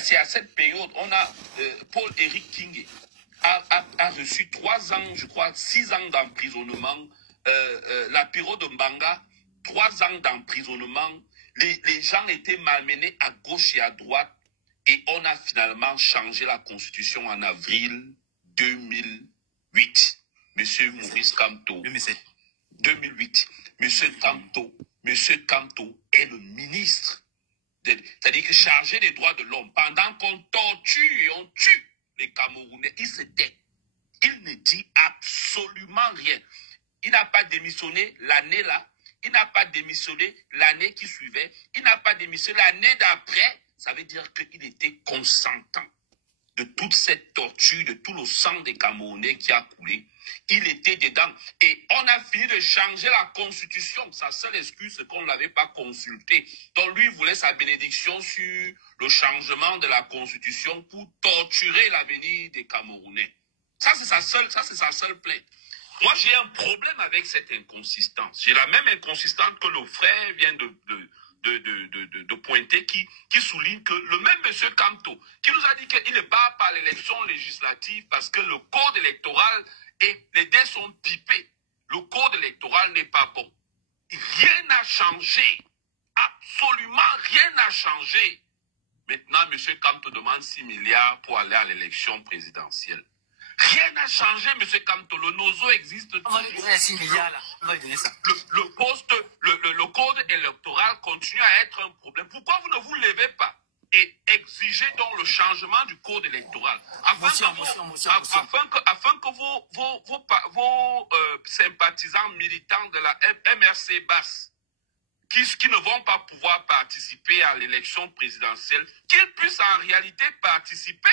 C'est à cette période, on a Paul-Éric King a reçu 3 ans, je crois, 6 ans d'emprisonnement. La période de Mbanga, 3 ans d'emprisonnement. Les gens étaient malmenés à gauche et à droite. Et on a finalement changé la constitution en avril 2008. Monsieur Maurice Kamto. 2008. Monsieur Kamto est le ministre. C'est-à-dire que chargé des droits de l'homme, pendant qu'on torture et on tue les Camerounais, il se tait. Il ne dit absolument rien. Il n'a pas démissionné l'année là. Il n'a pas démissionné l'année qui suivait. Il n'a pas démissionné l'année d'après. Ça veut dire qu'il était consentant de toute cette torture, de tout le sang des Camerounais qui a coulé. Il était dedans. Et on a fini de changer la constitution. Sa seule excuse, c'est qu'on ne l'avait pas consulté. Donc lui, il voulait sa bénédiction sur le changement de la constitution pour torturer l'avenir des Camerounais. Ça, c'est sa seule plainte. Moi, j'ai un problème avec cette inconsistance. J'ai la même inconsistance que le frère vient de pointer, qui souligne que le même monsieur Kamto, qui nous a dit qu'il ne part pas à l'élection législative parce que le code électoral et les dés sont pipés. Le code électoral n'est pas bon. Rien n'a changé. Absolument rien n'a changé. Maintenant, monsieur Kamto demande 6 milliards pour aller à l'élection présidentielle. Rien n'a changé, monsieur Kamto. Le NOZO existe toujours. On va lui donner 6 milliards, là. On va lui donner ça. Le code électoral continue à être un problème. Pourquoi vous ne vous levez pas et exigez donc le changement du code électoral afin que vos sympathisants militants de la MRC basse qui ne vont pas pouvoir participer à l'élection présidentielle, qu'ils puissent en réalité participer.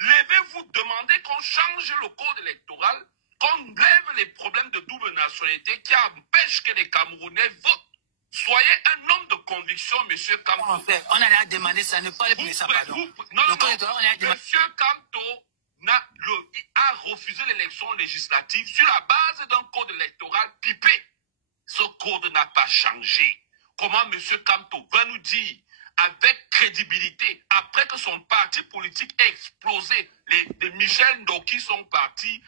Levez-vous, demandez qu'on change le code électoral, qu'on lève les problèmes de double nationalité qui empêchent que les Camerounais votent. Soyez un homme de conviction, monsieur Kamto. On a demandé ça, ne parlez plus de ça, pardon. Monsieur Kamto a refusé l'élection législative sur la base d'un code électoral pipé. Ce code n'a pas changé. Comment monsieur Kamto va nous dire avec crédibilité, après que son parti politique ait explosé, les Michel Ndoki sont partis,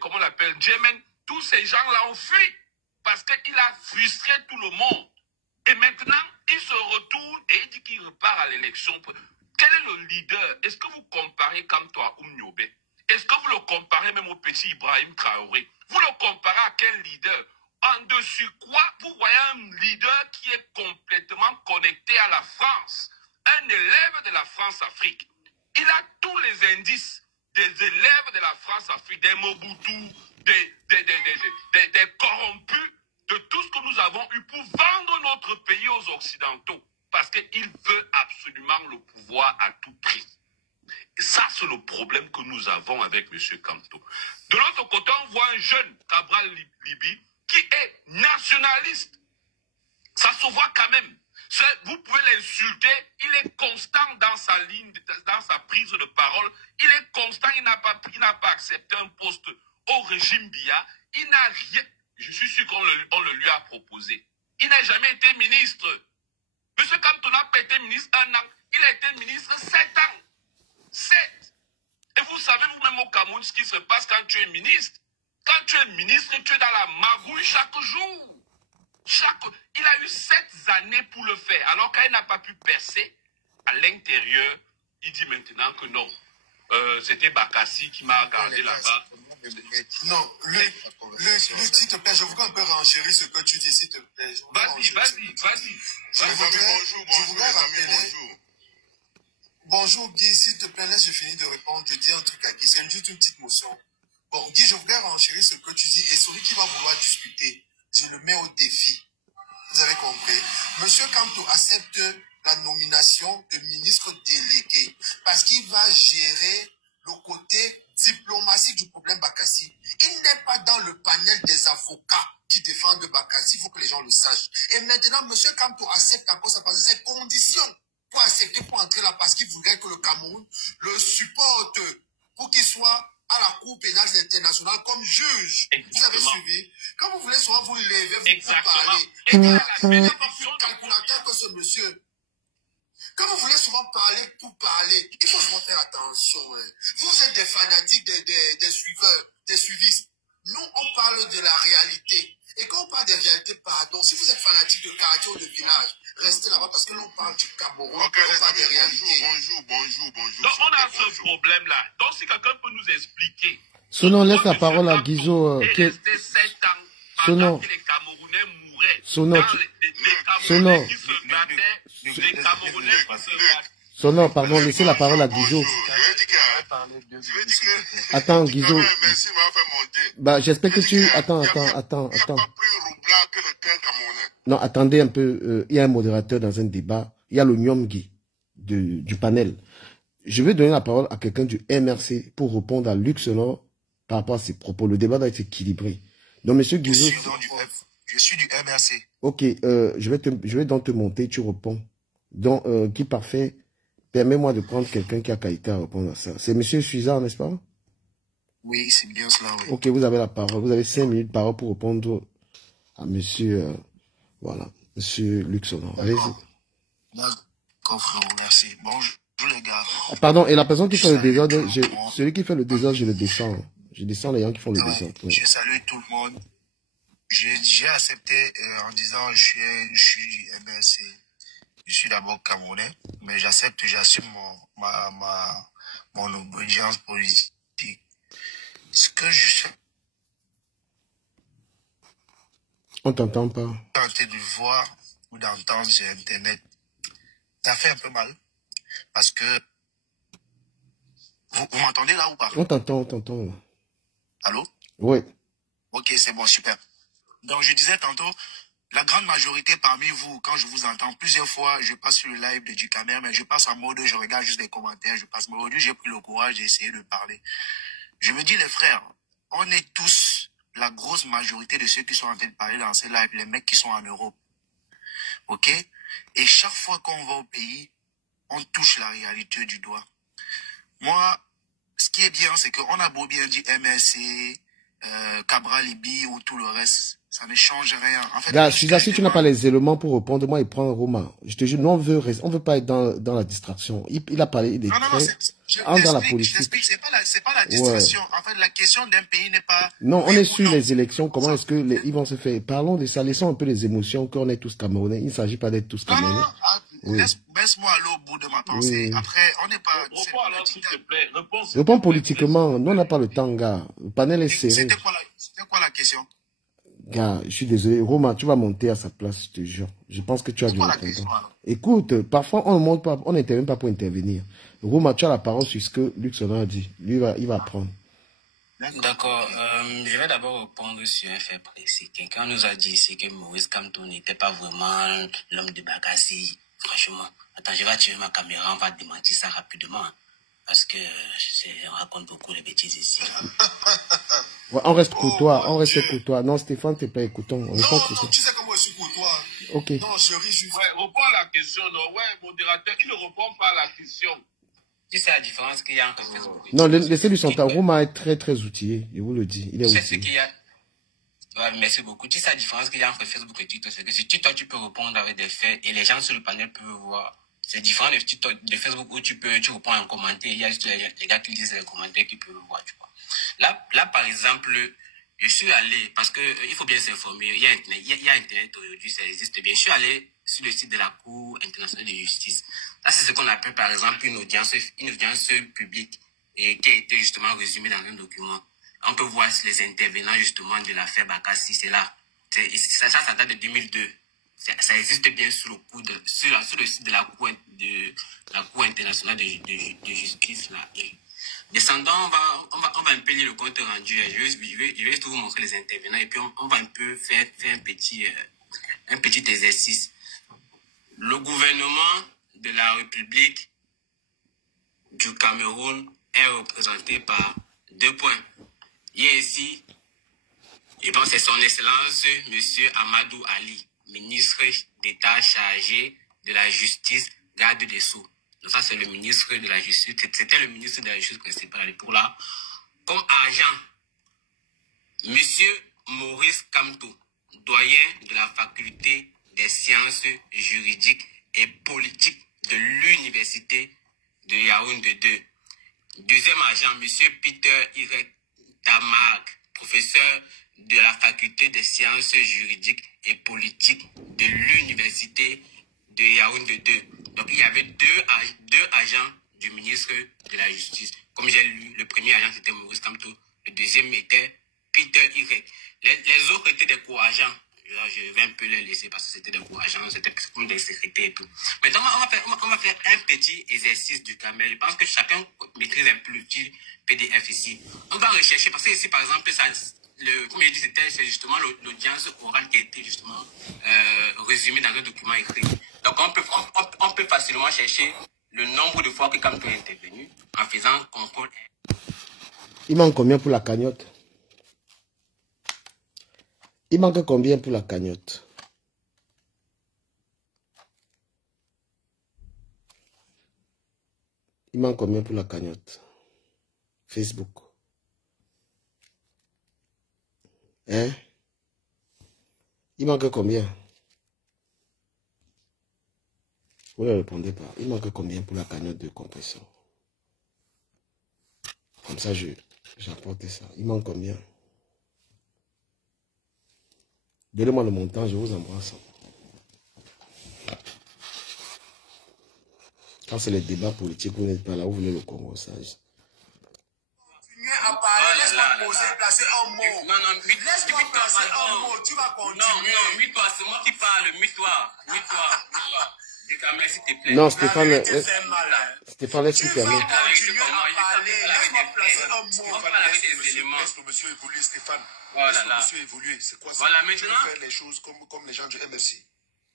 comment on l'appelle, Djemen, tous ces gens-là ont fui, parce qu'il a frustré tout le monde. Et maintenant, il se retourne et il dit qu'il repart à l'élection. Quel est le leader? Est-ce que vous comparez Kamto à Oumniobe? Est-ce que vous le comparez même au petit Ibrahim Traoré? Vous le comparez à quel leader? En dessus quoi, vous voyez un leader qui est complètement connecté à la France, un élève de la France-Afrique. Il a tous les indices des élèves de la France-Afrique, des Mobutu, des corrompus, de tout ce que nous avons eu pour vendre notre pays aux Occidentaux, parce qu'il veut absolument le pouvoir à tout prix. Et ça, c'est le problème que nous avons avec M. Kamto. De l'autre côté, on voit un jeune, Cabral Libi, qui est nationaliste. Ça se voit quand même. Vous pouvez l'insulter, il est constant dans sa ligne, dans sa prise de parole. Il est constant, il n'a pas accepté un poste au régime Biya. Il n'a rien, je suis sûr qu'on le lui a proposé. Il n'a jamais été ministre. Monsieur Kamto n'a pas été ministre 1 an, il a été ministre 7 ans. 7. Et vous savez vous-même au Cameroun ce qui se passe quand tu es ministre. Quand tu es ministre, tu es dans la magouille chaque jour. Il a eu 7 années pour le faire. Alors qu'il n'a pas pu percer à l'intérieur, il dit maintenant que non. C'était Bakassi qui m'a regardé là-bas. Non, le s'il te plaît, je voudrais un peu renchérir ce que tu dis, s'il te plaît. Vas-y. Je voudrais rappeler... Bonjour Guy, s'il te plaît, laisse je finis de répondre. Je dis un truc à Guy, c'est juste une petite motion. Bon, Guy, je voudrais renchérir ce que tu dis et celui qui va vouloir discuter, je le mets au défi. Vous avez compris? Monsieur Kamto accepte la nomination de ministre délégué parce qu'il va gérer le côté diplomatique du problème Bakassi. Il n'est pas dans le panel des avocats qui défendent Bakassi, il faut que les gens le sachent. Et maintenant, monsieur Kamto accepte encore ça parce que c'est condition pour accepter, pour entrer là, parce qu'il voudrait que le Cameroun le supporte pour qu'il soit à la Cour pénale internationale comme juge. Exactement. Vous avez suivi? Quand vous voulez souvent vous lever, vous parler. Et il n'y a pas plus calculateur que ce monsieur. Quand vous voulez souvent parler pour parler, il faut souvent faire attention. Hein. Vous êtes des fanatiques, des suiveurs, des suivistes. Nous, on parle de la réalité. Et quand on parle de réalité, pardon, si vous êtes fanatique de quartier ou de village, restez là-bas parce que l'on parle du Cameroun, on parle des réalités. Bonjour. Donc on a ce problème-là. Donc si quelqu'un peut nous expliquer. Sonon, laisse la parole à Guizo. Sonon. Sonon, pardon, laissez la parole à Guizo. Attends, Guizo. Bah, j'espère que tu... Attends. Non, attendez un peu. Il y a un modérateur dans un débat. Il y a le Nyomgi du panel. Je vais donner la parole à quelqu'un du MRC pour répondre à Luc Sonor par rapport à ses propos. Le débat doit être équilibré. Donc, monsieur Guizo... Je suis du MRC. Ok, je vais donc te monter, tu réponds. Donc, qui parfait, permets-moi de prendre quelqu'un qui a qualité à répondre à ça. C'est monsieur Suizard, n'est-ce pas? Oui, c'est bien cela, oui. Ok, vous avez la parole. Vous avez 5 minutes de parole pour répondre à monsieur, voilà, monsieur Luc Sonor. Allez-y. D'accord, frère, merci. Bonjour les gars. Pardon, et la personne qui fait le désordre, celui qui fait le désordre, je le descends. Je descends les gens qui font le désordre. Je salue tout le monde. J'ai accepté en disant je suis MRC. Je suis d'abord Camerounais, mais j'accepte, j'assume mon obédience politique. Ce que je suis On t'entend pas. tenté de voir ou d'entendre sur Internet, ça fait un peu mal. Parce que... Vous m'entendez là ou pas? On t'entend. Allô? Oui. Ok, c'est bon, super. Donc, je disais tantôt, la grande majorité parmi vous, quand je vous entends plusieurs fois, je passe sur le live de Ducamer, mais je passe en mode, je regarde juste les commentaires, je passe. Mais aujourd'hui, j'ai pris le courage d'essayer de parler. Je me dis, les frères, on est tous, la grosse majorité de ceux qui sont en train de parler dans ces lives, les mecs qui sont en Europe. Ok? Et chaque fois qu'on va au pays, on touche la réalité du doigt. Moi, ce qui est bien, c'est qu'on a beau bien dire MSC, Cabral Libi ou tout le reste, ça ne change rien. En fait, gars, si tu n'as pas les éléments pour répondre, moi, il prend un Roma. Je te jure, nous, on veut pas être dans la distraction. Il a parlé, il est dans la politique. C'est pas la distraction. Ouais. En fait, la question d'un pays n'est pas... Non, on est sur les élections. Comment est-ce que ils vont se faire? Parlons de ça. Laissons un peu les émotions, qu'on est tous Camerounais. Il ne s'agit pas d'être tous Camerounais. Oui. Baisse-moi aller au bout de ma pensée. Oui. Après, on n'est pas... Réponds alors, s'il te plaît. Réponds politiquement. Nous, on n'a pas le temps, gars. Le panel est serré. C'était quoi la question? Gars, je suis désolé. Roma, tu vas monter à sa place, je te jure. Je pense que tu as du temps. Écoute, parfois, on ne monte pas, on n'intervient pas pour intervenir. Roma, tu as la parole sur ce que Luc Sonor a dit. Lui, il va apprendre. D'accord. Je vais d'abord répondre sur un fait précis. Quelqu'un nous a dit ici que Maurice Kamto n'était pas vraiment l'homme de Bakassi. Franchement. Attends, je vais activer ma caméra, on va démentir ça rapidement. Parce que on raconte beaucoup de bêtises ici. Ouais, on reste courtois, Non, Stéphane, t'es pas écoutant. Non, tu sais comment je suis courtois. Ok. Non, je ris juste. Ouais, réponds à la question. Non, ouais, modérateur, il ne répond pas à la question. Tu sais la différence qu'il y a entre Facebook et non, laissez-lui son temps. Rouma est très, très outillé. Je vous le dis. Il est outillé. Tu sais ce qu'il y a. Ouais, merci beaucoup. Tu sais la différence qu'il y a entre Facebook et Twitter. C'est que sur Twitter, tu peux répondre avec des faits et les gens sur le panel peuvent voir. C'est différent de Facebook où tu réponds en commentaire. Il y a juste les gars qui lisent les commentaires qui peuvent voir, tu vois. Là, par exemple, je suis allé, parce que il faut bien s'informer, il y a Internet aujourd'hui, ça existe bien. Je suis allé sur le site de la Cour internationale de justice. Là, c'est ce qu'on appelle, par exemple, une audience publique et qui a été justement résumée dans un document. On peut voir les intervenants, justement, de l'affaire Bakassi, c'est là. Ça date de 2002. Ça existe bien sur le site de la Cour internationale de justice, là. Descendant, on va un peu lire le compte rendu. Je vais juste vous montrer les intervenants et puis on va un peu faire un petit exercice. Le gouvernement de la République du Cameroun est représenté par 2 points. Il y a ici, et bon, c'est son Excellence, M. Amadou Ali, ministre d'État chargé de la Justice, garde des Sceaux. Donc ça, c'est le ministre de la Justice. C'était le ministre de la Justice principal. Pour là, comme agent, M. Maurice Kamto, doyen de la faculté des sciences juridiques et politiques de l'université de Yaoundé 2. Deuxième agent, M. Peter Irek Tamark, professeur de la faculté des sciences juridiques et politiques de l'université de Yaoundé 2. Donc il y avait deux agents du ministre de la Justice. Comme j'ai lu, le premier agent c'était Maurice Kamto, le deuxième était Peter Irek. Les autres étaient des co-agents. Je vais un peu les laisser parce que c'était des co-agents, c'était comme des secrétaires et tout. Maintenant, on va faire un petit exercice du camel. Je pense que chacun maîtrise un peu le petit PDF ici. On va rechercher, parce que ici, par exemple, ça, comme je dit, c'est justement l'audience orale qui a été justement résumée dans un document écrit. Donc, on peut facilement chercher le nombre de fois que Kamto est intervenu en faisant contrôle. Il manque combien pour la cagnotte? Il manque combien pour la cagnotte? Il manque combien pour la cagnotte? Facebook. Hein? Il manque combien? Vous ne répondez pas. Il manque combien pour la cagnotte de compression? Comme ça, j'apporte ça. Il manque combien? Donnez-moi le montant, je vous embrasse. Quand c'est les débats politiques, vous n'êtes pas là, vous voulez le Congo, sage. Continuez à parler, laisse-moi placer un mot. Non, Laisse-moi placer un mot, tu vas continuer. Non, mute-toi, c'est moi qui parle, mute-toi. Décamel, s'il te plaît. Non, Stéphane, Stéphane, laisse-moi terminer. continuer à parler, laisse-moi placer un mot. On parle avec des éléments. Laisse le monsieur évoluer, Stéphane. Voilà, Laisse le là. monsieur évoluer. C'est quoi ça? Voilà, Tu maintenant. veux faire les choses comme les gens du MFC.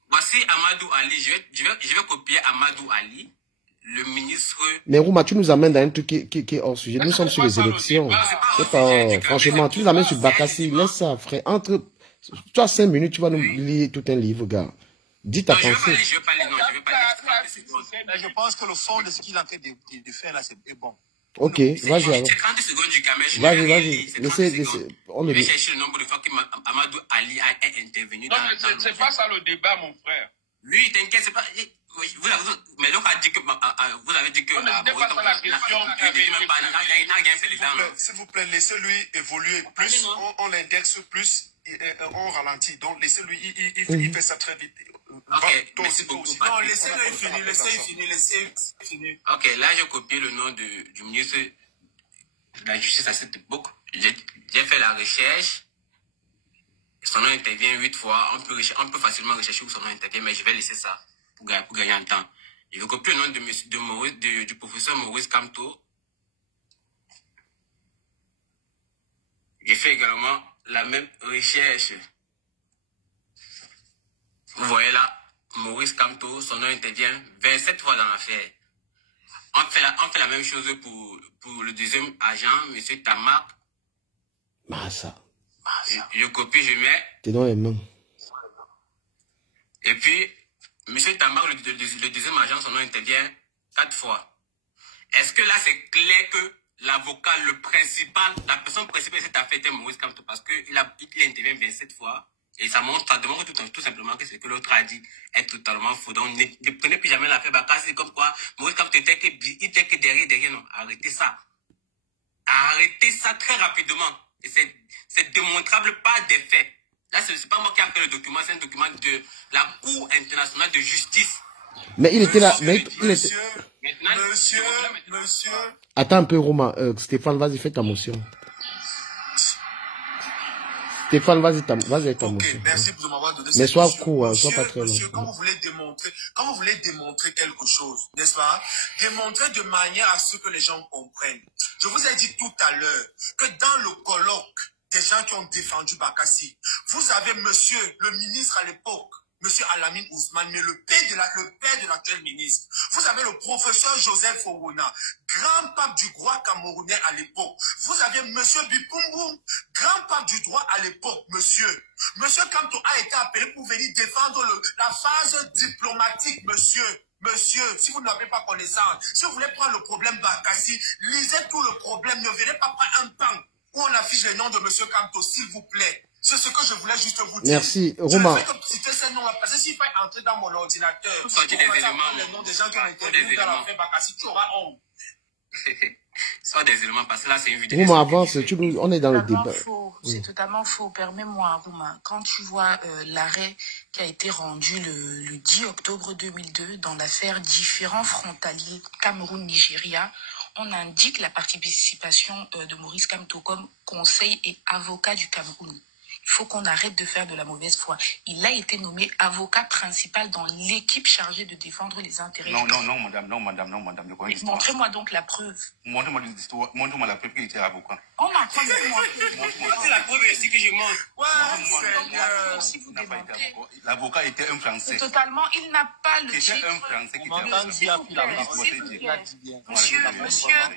Voici Amadou Ali. Je vais copier Amadou Ali, le ministre. Mais Rouma, tu nous amènes dans un truc qui est hors sujet. Nous sommes sur les élections. C'est pas, franchement, tu nous amènes sur Bakassi. Laisse ça, frère. Tu as 5 minutes, tu vas nous lire tout un livre, gars. Dis ta pensée. Je vais pas lire. 30 secondes. Mais je pense que le fond de ce qu'il est en train de faire là, c'est bon. Ok, vas-y alors. C'est 30 secondes du Kamel. Vas-y. Laissez, on Je est vais chercher le nombre de fois que Amadou Ali a intervenu Non, mais c'est pas ça le débat, mon frère. Lui, t'inquiète, c'est pas. Mais donc, a dit que vous avez dit que. Non, mais c'était pas ça la question qui avait été il n'a rien fait les gens. S'il vous plaît, laissez-lui évoluer. Plus on l'indexe, plus on ralentit. Donc, laissez-lui, il fait ça très vite. Ok, merci beaucoup. Non, laissez-le finir. Ok, là, j'ai copié le nom du ministre de la Justice à cette époque. J'ai fait la recherche. Son nom intervient 8 fois. On peut facilement rechercher où son nom intervient, mais je vais laisser ça pour gagner en temps. Je vais copier le nom du professeur Maurice Kamto. J'ai fait également la même recherche. Vous voyez là, Maurice Kamto, son nom intervient 27 fois dans l'affaire. On fait la même chose pour le deuxième agent, M. Tamark. Massa. Je copie, je mets. T'es dans les mains. Et puis, M. Tamark, le deuxième agent, son nom intervient 4 fois. Est-ce que là, c'est clair que l'avocat, la personne principale de cette affaire était Maurice Kamto parce qu'il intervient 27 fois et ça demande tout simplement que ce que l'autre a dit est totalement faux. Donc, ne prenez plus jamais l'affaire Bakassi comme quoi Maurice Kamto était que derrière, non. Arrêtez ça. Arrêtez ça très rapidement. Et c'est démontrable par des faits. Là, ce n'est pas moi qui ai fait le document, c'est un document de la Cour internationale de justice. Mais il était là. Monsieur. Attends un peu, Romain. Stéphane, vas-y, fais ta motion. Stéphane, vas-y avec ta motion. Merci de m'avoir donné mais cette sois motion. court, sois pas très long. Monsieur, quand vous voulez démontrer quelque chose, n'est-ce pas? Démontrer de manière à ce que les gens comprennent. Je vous ai dit tout à l'heure que dans le colloque des gens qui ont défendu Bakassi, vous avez monsieur, le ministre à l'époque, monsieur Alamine Ousmane, mais le père de l'actuel ministre. Vous avez le professeur Joseph Owona, grand pape du droit camerounais à l'époque. Vous avez monsieur Bipumboum, grand pape du droit à l'époque, monsieur. Monsieur Kamto a été appelé pour venir défendre la phase diplomatique, monsieur. Monsieur, si vous n'avez pas connaissance, si vous voulez prendre le problème Bakassi, lisez tout le problème, ne venez pas prendre un pan où on affiche le nom de monsieur Kamto, s'il vous plaît. C'est ce que je voulais juste vous dire. Merci, Je Romain. ne fais que citer ces noms-là, parce que s'il faut entrer dans mon ordinateur, Sortir des éléments. les noms des gens qui ont interviewé dans l'affaire Bakassi, tu auras honte. Sors des éléments, parce que là, c'est une vidéo. Romain, avance, on est dans le débat. C'est totalement faux. Permets-moi, Romain. Quand tu vois l'arrêt qui a été rendu le 10 octobre 2002 dans l'affaire différents frontaliers Cameroun-Nigeria, on indique la participation de Maurice Kamto comme conseil et avocat du Cameroun. Il faut qu'on arrête de faire de la mauvaise foi. Il a été nommé avocat principal dans l'équipe chargée de défendre les intérêts. Non, madame. Montrez-moi donc la preuve. Montre-moi la preuve qu'il était avocat. On m'a pas montré. C'est la preuve ici que je montre. Ouais, si vous démentez. L'avocat était un Français. Totalement, il n'a pas le C'était titre. un Français qui était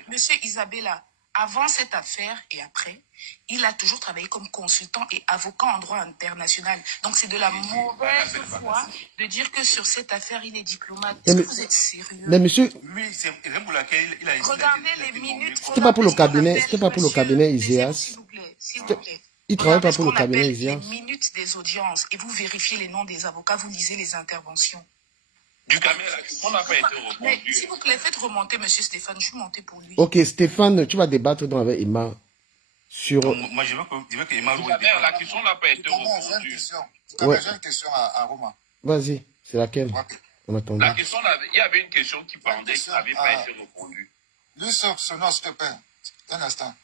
Monsieur Isabella, avant cette affaire et après, il a toujours travaillé comme consultant et avocat en droit international. Donc c'est de la mauvaise foi de dire que sur cette affaire, il est diplomate. Est-ce que vous êtes sérieux? Mais monsieur, lui, c'est raison pour laquelle il a regardez les minutes. c'était pas pour le cabinet, c'était pas pour le cabinet ISEAS. S'il vous plaît, s'il vous plaît. Il travaille pas Regardez pour le ce qu'on cabinet appelle ISEAS. les minutes des audiences et vous vérifiez les noms des avocats, vous lisez les interventions. Du cabinet, la question n'a pas été Mais répondue. s'il vous plaît, faites remonter monsieur Stéphane, je suis monté pour lui. Ok, Stéphane, tu vas débattre donc avec Emma sur... Moi, je veux que Emma Du cabinet, la question n'a pas été J'ai une répondue. question. Ouais. J'ai une question à Romain. Vas-y, c'est laquelle? Ok. On attend. La question, il y avait une question qui pendait, qui n'avait pas été répondue. Lui sur ce nom, s'il te plaît. Un instant.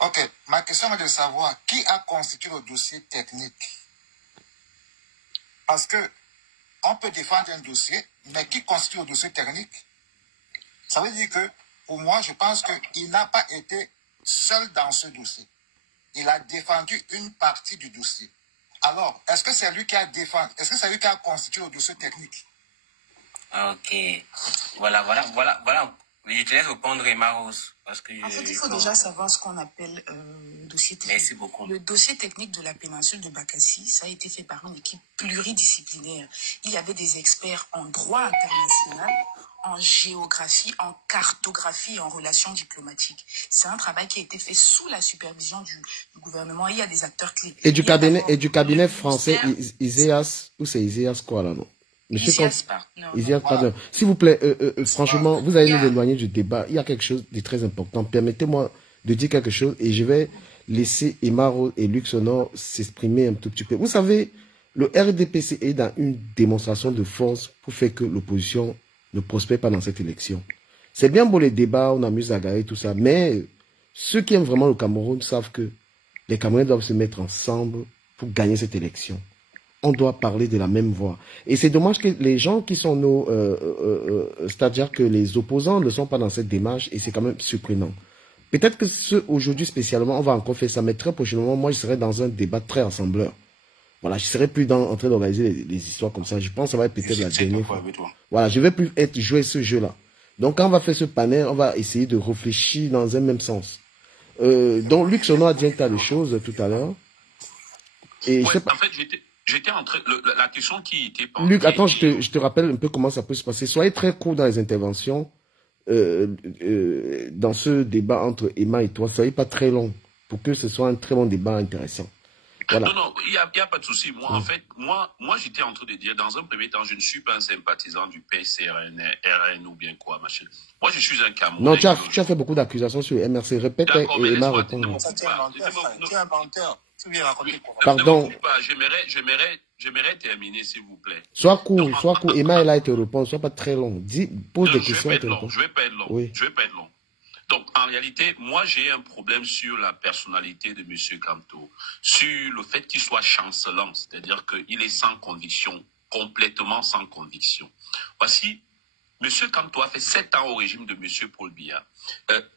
Ok. Ma question est de savoir qui a constitué le dossier technique. Parce que on peut défendre un dossier, mais qui constitue le dossier technique? Ça veut dire que, pour moi, je pense qu'il n'a pas été seul dans ce dossier. Il a défendu une partie du dossier. Alors, est-ce que c'est lui qui a défendu, est-ce que c'est lui qui a constitué le dossier technique? Ok. Voilà. Je te laisse répondre, Emma Rose. Parce que En fait, il faut déjà savoir ce qu'on appelle dossier technique. Merci beaucoup. Le dossier technique de la péninsule de Bakassi, ça a été fait par une équipe pluridisciplinaire. Il y avait des experts en droit international, en géographie, en cartographie et en relations diplomatiques. C'est un travail qui a été fait sous la supervision du gouvernement. Il y a des acteurs clés. Et du cabinet le français ministère- ISEAS, ou c'est ISEAS quoi là, non? Monsieur ISEAS, non. ISEAS, pardon. S'il vous plaît, franchement, vous allez nous éloigner du débat. Il y a quelque chose de très important. Permettez-moi de dire quelque chose et je vais laisser Emma Rose et Luc Sonor s'exprimer un tout petit peu. Vous savez, le RDPC est dans une démonstration de force pour faire que l'opposition ne prospère pas dans cette élection. C'est bien beau les débats, on amuse à garer tout ça, mais ceux qui aiment vraiment le Cameroun savent que les Camerounais doivent se mettre ensemble pour gagner cette élection. On doit parler de la même voix. Et c'est dommage que les gens qui sont nos... c'est-à-dire que les opposants ne sont pas dans cette démarche et c'est quand même surprenant. Peut-être que ceux aujourd'hui spécialement, on va encore faire ça, mais très prochainement, moi, je serai dans un débat très rassembleur. Voilà, je serai plus en train d'organiser les histoires comme ça. Je pense que ça va être peut-être la dernière fois. Voilà, je vais plus jouer ce jeu-là. Donc, quand on va faire ce panel, on va essayer de réfléchir dans un même sens. Donc, Luc Sonor a dit un tas de choses tout à l'heure. Et je sais pas. En fait, j'étais en train... La question qui était... Luc, attends, je te rappelle un peu comment ça peut se passer. Soyez très court dans les interventions. Dans ce débat entre Emma et toi, soyez pas très long pour que ce soit un très bon débat intéressant. Voilà. Non, il n'y a pas de souci. Moi, en fait, moi j'étais en train de dire, dans un premier temps, je ne suis pas un sympathisant du PCRN, RN ou bien quoi, machin. Moi, je suis un Camerounais. Non, tu as fait beaucoup d'accusations sur le MRC. Répète et Emma répond. Tu es un menteur. Tu viens raconter quoi? Pardon. J'aimerais terminer, s'il vous plaît. Sois court. Emma est là et te répond. Sois pas très long. Pose des questions et te réponds. Je vais pas être long. Oui. Je vais pas être long. Donc, en réalité, moi, j'ai un problème sur la personnalité de M. Kamto, sur le fait qu'il soit chancelant, c'est-à-dire qu'il est sans conviction, complètement sans conviction. Voici, M. Kamto a fait 7 ans au régime de M. Paul Biya.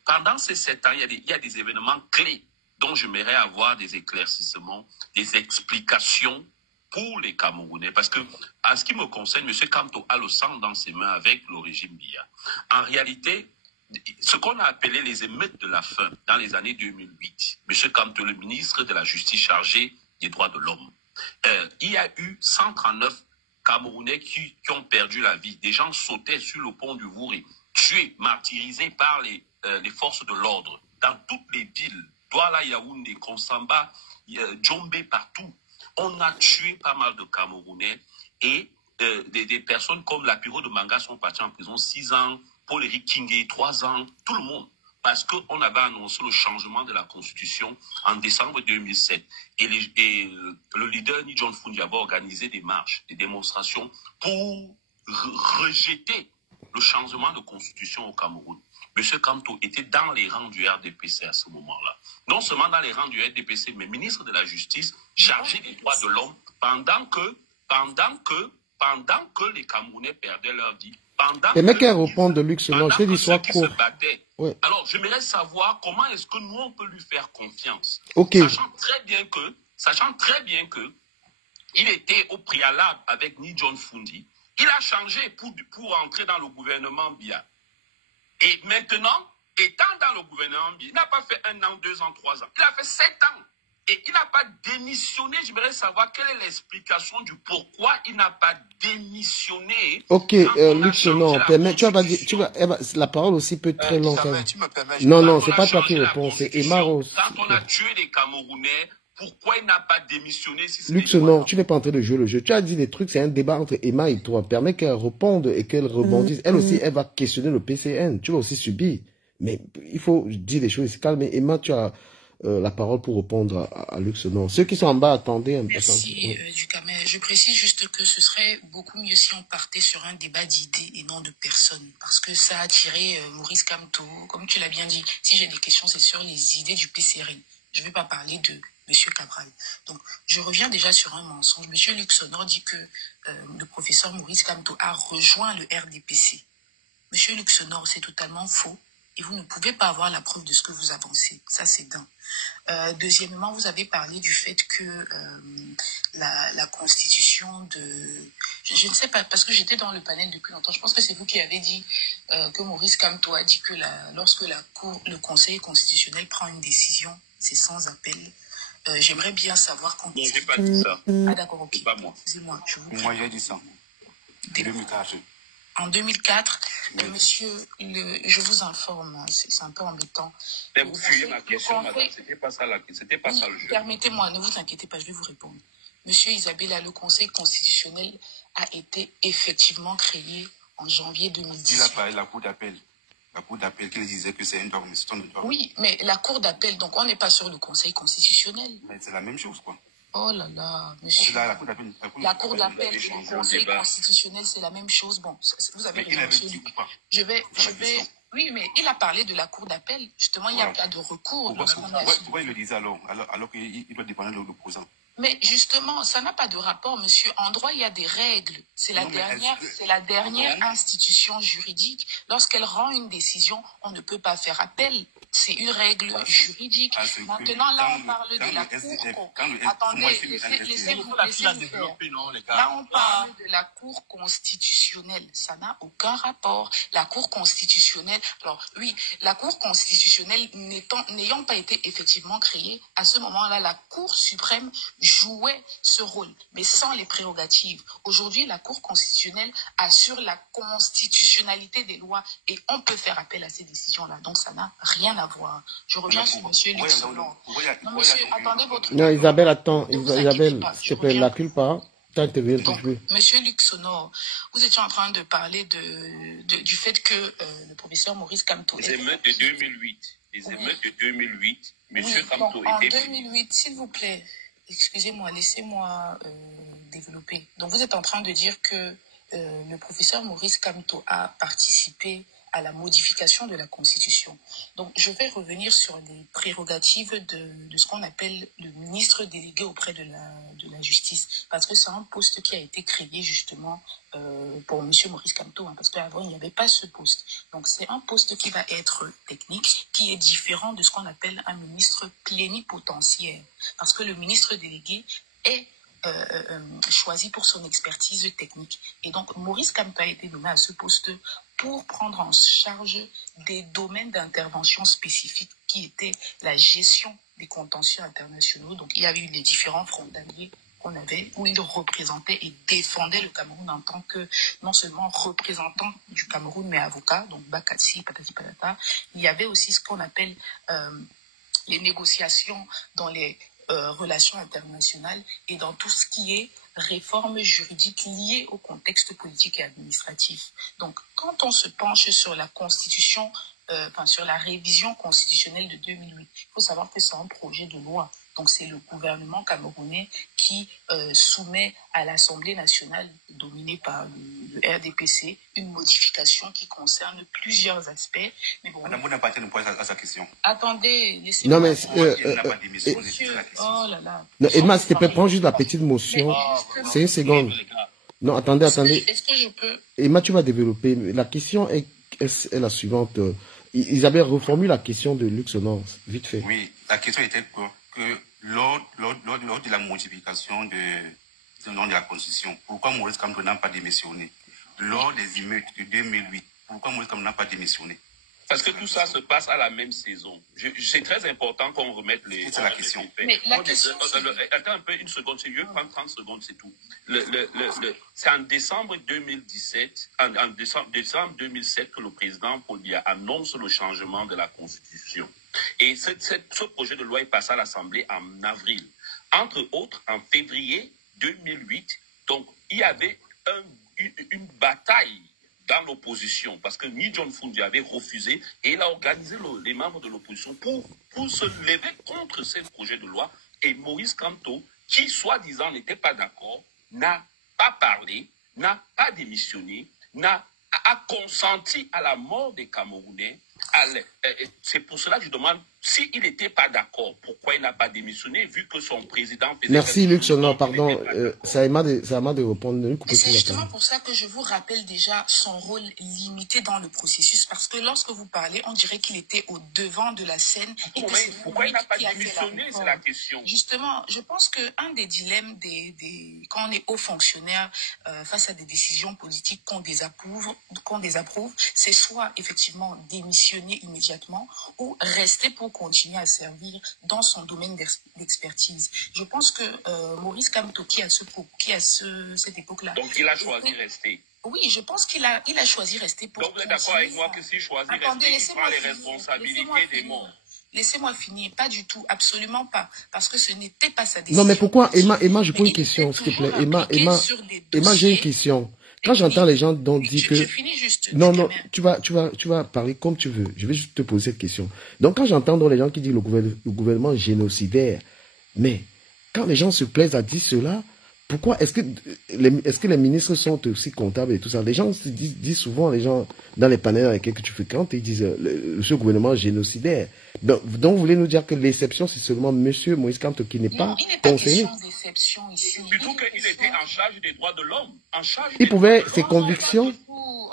Pendant ces 7 ans, il y a des événements clés dont j'aimerais avoir des éclaircissements, des explications pour les Camerounais. Parce que, en ce qui me concerne, M. Kamto a le sang dans ses mains avec le régime Biya. En réalité, ce qu'on a appelé les émeutes de la faim dans les années 2008, M. Kamto, le ministre de la Justice chargé des droits de l'homme, il y a eu 139 Camerounais qui ont perdu la vie. Des gens sautaient sur le pont du Vouri, tués, martyrisés par les forces de l'ordre dans toutes les villes Douala, Yaoundé, Konsamba, Djombe, partout. On a tué pas mal de Camerounais et des personnes comme la Piro de Manga sont parties en prison 6 ans, Paul-Éric Kingé 3 ans, tout le monde. Parce qu'on avait annoncé le changement de la Constitution en décembre 2007. Et le leader Ni John Fundi avait organisé des marches, des démonstrations pour rejeter le changement de Constitution au Cameroun. M. Kamto était dans les rangs du RDPC à ce moment-là. Non seulement dans les rangs du RDPC, mais ministre de la Justice, chargé des droits de l'homme, pendant que les Camerounais perdaient leur vie. Les mecs qui répondent de luxe, non, je te dis soit court. Ouais. Alors, j'aimerais savoir comment est-ce que nous, on peut lui faire confiance. Ok. Sachant très bien que il était au préalable avec Ni John Fundi. Il a changé pour entrer dans le gouvernement Biya. Et maintenant, étant dans le gouvernement Biya, il n'a pas fait 1 an, 2 ans, 3 ans. Il a fait 7 ans. Et il n'a pas démissionné. J'aimerais savoir quelle est l'explication du pourquoi il n'a pas démissionné. Ok, Luxe, non, permets, la parole aussi peut être très longue. Non, c'est pas toi qui réponds, c'est Emma Rose. Quand on a tué des Camerounais, pourquoi il n'a pas démissionné si Luxe, non, tu n'es pas en train de jouer le jeu. Tu as dit des trucs, c'est un débat entre Emma et toi. Permets qu'elle réponde et qu'elle rebondisse. Elle aussi, elle va questionner le PCN. Tu vas aussi subir. Mais il faut dire des choses calmes. Emma, tu as la parole pour répondre à Luxe, non. Ceux qui sont en bas, attendez un peu. Merci, Ducamel. Je précise juste que ce serait beaucoup mieux si on partait sur un débat d'idées et non de personnes. Parce que ça a attiré Maurice Kamto. Comme tu l'as bien dit, si j'ai des questions, c'est sur les idées du PCRN. Je ne vais pas parler de M. Cabral. Donc, je reviens déjà sur un mensonge. M. Luxonor dit que le professeur Maurice Kamto a rejoint le RDPC. M. Luxonor, c'est totalement faux. Et vous ne pouvez pas avoir la preuve de ce que vous avancez. Ça, c'est d'un. Deuxièmement, vous avez parlé du fait que la constitution de... Je ne sais pas, parce que j'étais dans le panel depuis longtemps. Je pense que c'est vous qui avez dit que Maurice Kamto a dit que lorsque le Conseil constitutionnel prend une décision, c'est sans appel. J'aimerais bien savoir quand... Non, je n'ai pas dit ça. Ah d'accord, ok. Pas moi. Excusez-moi, je vous... Moi, j'ai dit ça. 2004. En 2004, monsieur, je vous informe, c'est un peu embêtant. Mais vous fuyez ma question, madame. C'était pas ça le jeu. Permettez-moi, ne vous inquiétez pas, je vais vous répondre. Monsieur Isabella, le Conseil constitutionnel a été effectivement créé en janvier 2018. Il a parlé de la Cour d'appel. La Cour d'appel qui disait que c'est un dogme, c'est un dogme. Oui, mais la Cour d'appel, donc on n'est pas sur le Conseil constitutionnel. Mais c'est la même chose, quoi. Oh là là, monsieur. La Cour d'appel et le Conseil constitutionnel, c'est la même chose. Bon, vous avez raison, monsieur Luc. Oui, mais il a parlé de la Cour d'appel. Justement, il n'y a pas de recours. Pourquoi il le disait alors qu'il doit dépendre de l'opposant? Mais justement, ça n'a pas de rapport, monsieur. En droit, il y a des règles. C'est la dernière institution juridique. Lorsqu'elle rend une décision, on ne peut pas faire appel. C'est une règle juridique. Maintenant, là, on parle de la Cour. Attendez, laissez-vous faire. Là, on parle de la Cour constitutionnelle. Ça n'a aucun rapport. La Cour constitutionnelle, alors oui, la Cour constitutionnelle n'ayant pas été effectivement créée, à ce moment-là, la Cour suprême jouait ce rôle, mais sans les prérogatives. Aujourd'hui, la Cour constitutionnelle assure la constitutionnalité des lois et on peut faire appel à ces décisions-là. Donc, ça n'a rien à voir. Je reviens sur M. Luxonor. Non, monsieur, attendez votre... Non, Isabelle, attends. Isabelle, s'il te plaît, n'accule pas. Donc, Monsieur Luxonor, vous étiez en train de parler du fait que le professeur Maurice Kamto... Les émeutes de 2008. Les émeutes de 2008, monsieur Kamto était... En 2008, s'il vous plaît... Excusez-moi, laissez-moi développer. Donc, vous êtes en train de dire que le professeur Maurice Kamto a participé à la modification de la Constitution. Donc, je vais revenir sur les prérogatives de ce qu'on appelle le ministre délégué auprès de la justice, parce que c'est un poste qui a été créé justement pour M. Maurice Kamto, parce qu'avant, il n'y avait pas ce poste. Donc, c'est un poste qui va être technique, qui est différent de ce qu'on appelle un ministre plénipotentiaire, parce que le ministre délégué est choisi pour son expertise technique. Et donc, Maurice Kamto a été nommé à ce poste pour prendre en charge des domaines d'intervention spécifiques qui étaient la gestion des contentieux internationaux. Donc, il y avait eu les différents frontaliers qu'on avait, où il représentait et défendait le Cameroun en tant que, non seulement représentant du Cameroun, mais avocat, donc Bakassi, patati patata. Il y avait aussi ce qu'on appelle les négociations dans les relations internationales et dans tout ce qui est réforme juridique liée au contexte politique et administratif. Donc, quand on se penche sur la Constitution, sur la révision constitutionnelle de 2008, il faut savoir que c'est un projet de loi. Donc, c'est le gouvernement camerounais qui soumet à l'Assemblée nationale, dominée par le RDPC, une modification qui concerne plusieurs aspects. Mais bon, Madame, vous n'avez pas été répondre à sa question. Attendez, laissez-moi... Non, mais... oh là là. Non, Emma, s'il te plaît, prends juste la petite motion. C'est une seconde. Non, attendez. Est-ce que je peux... Emma, tu vas développer. La question est la suivante. Isabelle, reformule la question de Luxonor, vite fait. Oui, la question était que lors de la modification du nom de la Constitution, pourquoi Maurice Kamto n'a pas démissionné? Lors des émeutes de 2008, pourquoi Maurice Kamto n'a pas démissionné? Parce que tout ça se passe à la même saison. C'est très important qu'on remette les... C'est la question. Mais la question... Attends un peu, une seconde. Je vais prendre 30 secondes, c'est tout. C'est en décembre 2017, en décembre 2007 que le président Paul Biya annonce le changement de la Constitution. Et ce projet de loi est passé à l'Assemblée en avril. Entre autres, en février 2008, donc il y avait une bataille dans l'opposition, parce que Ni John Fundi avait refusé et il a organisé les membres de l'opposition pour se lever contre ce projet de loi. Et Maurice Kamto, qui soi-disant n'était pas d'accord, n'a pas parlé, n'a pas démissionné, a consenti à la mort des Camerounais. C'est pour cela que je demande s'il n'était pas d'accord, pourquoi il n'a pas démissionné, vu que son président... Merci Luxonor, pardon, c'est à Emma de répondre. C'est justement pour ça que je vous rappelle déjà son rôle limité dans le processus, parce que lorsque vous parlez, on dirait qu'il était au devant de la scène. Et pourquoi il n'a pas démissionné, c'est la question. Justement, je pense qu'un des dilemmes quand on est haut fonctionnaire face à des décisions politiques qu'on désapprouve, c'est soit effectivement démissionner immédiatement ou rester pour continuer à servir dans son domaine d'expertise. Je pense que Maurice Kamto, qui à cette époque-là... Donc il a choisi rester. Oui, je pense qu'il a choisi rester pour... Donc vous êtes d'accord avec moi que s'il choisit rester, il prend les responsabilités des morts. Laissez-moi finir, pas du tout, absolument pas, parce que ce n'était pas sa décision. Non, mais pourquoi, Emma, je pose une question, s'il te plaît. Emma, j'ai une question. Quand j'entends les gens dire que... Je finis juste. Non, tu vas parler comme tu veux. Je vais juste te poser cette question. Donc, quand j'entends les gens qui disent le gouvernement génocidaire, mais quand les gens se plaisent à dire cela, pourquoi est-ce que les ministres sont aussi comptables et tout ça? Les gens disent souvent, les gens dans les panels avec lesquels tu fréquentes, ils disent ce gouvernement génocidaire. Donc, vous voulez nous dire que l'exception, c'est seulement M. Moïse Kamto qui n'est pas conseillé? Plutôt qu'il était en charge des droits de l'homme. Il pouvait, ses convictions...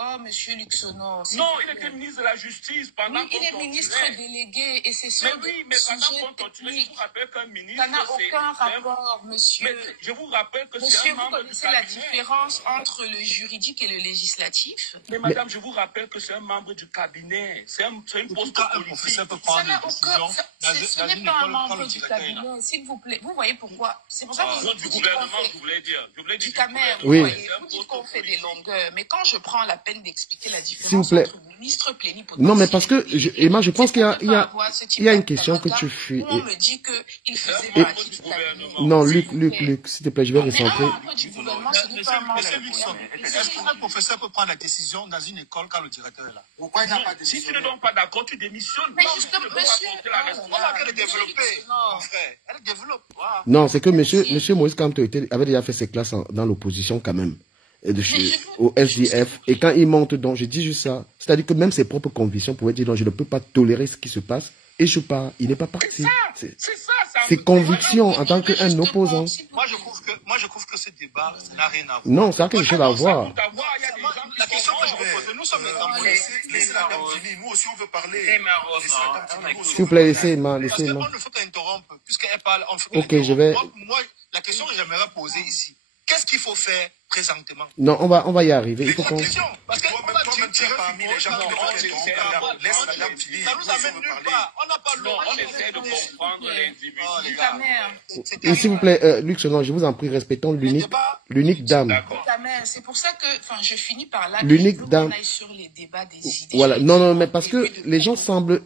Oh, monsieur Luxonor. Non, il était ministre de la Justice pendant il est ministre délégué et c'est sûr. Mais oui, mais pendant qu'on torturait, je vous rappelle qu'un ministre... Ça n'a aucun rapport, monsieur. Mais je vous rappelle que c'est un membre du cabinet. Monsieur, vous connaissez la différence entre le juridique et le législatif? Mais madame, je vous rappelle que c'est un membre du cabinet. C'est une poste politique. Ça n'a aucun... Ce n'est pas un membre du cabinet, s'il vous plaît. Vous voyez pourquoi? C'est pour ça que vous du gouvernement, je voulais dire. Du Camer, oui. Vous dites qu'on fait des longueurs. Mais quand je prends la peine d'expliquer la différence entre ministre plénipotentiaire... Non, mais parce que, Emma, je pense qu'il y a une question que tu fuis. On me dit qu'il faisait partie du gouvernement. Non, Luc, s'il te plaît, je vais recentrer. Monsieur Luxon, est-ce qu'un professeur peut prendre la décision dans une école quand le directeur est là? Pourquoi il n'a pas démissionné? Si tu ne donnes pas d'accord, tu démissionnes. Mais justement, monsieur... On va qu'elle développer, mon frère. Elle développe. Non, c'est que monsieur Moïse Kamto avait déjà fait ses classes dans l'opposition quand même. Au SDF. Et quand il monte, donc je dis juste ça. C'est-à-dire que même ses propres convictions pouvaient dire, non, je ne peux pas tolérer ce qui se passe. Et je pars. Il n'est pas parti. C'est ça. Ses convictions en tant qu'un opposant. Moi, je trouve que ce débat n'a rien à voir. Non, ça a quelque chose à voir. La question que je veux poser, nous sommes les Camerounais. Laissez la dame finir. Nous aussi, on veut parler. S'il vous plaît, laissez Emma. Parce qu'on ne faut pas interrompre. Puisqu'elle parle, Ok, je vais... Moi, la question que j'aimerais poser ici, qu'est-ce qu'il faut faire présentement. Non, on va y arriver. Il faut qu'on... Parce que toi-même, tu es parmi les gens qui ne laisse la dame finir. Ça nous amène nulle part. On n'a pas le droit. On essaie de comprendre l'individu. Ta mère. Et s'il vous plaît, Luc Selon, je vous en prie, respectons l'unique dame. Ta mère, c'est pour ça que, enfin, je finis par là. L'unique dame. Sur les débats des idées. Voilà, non, mais parce que les gens semblent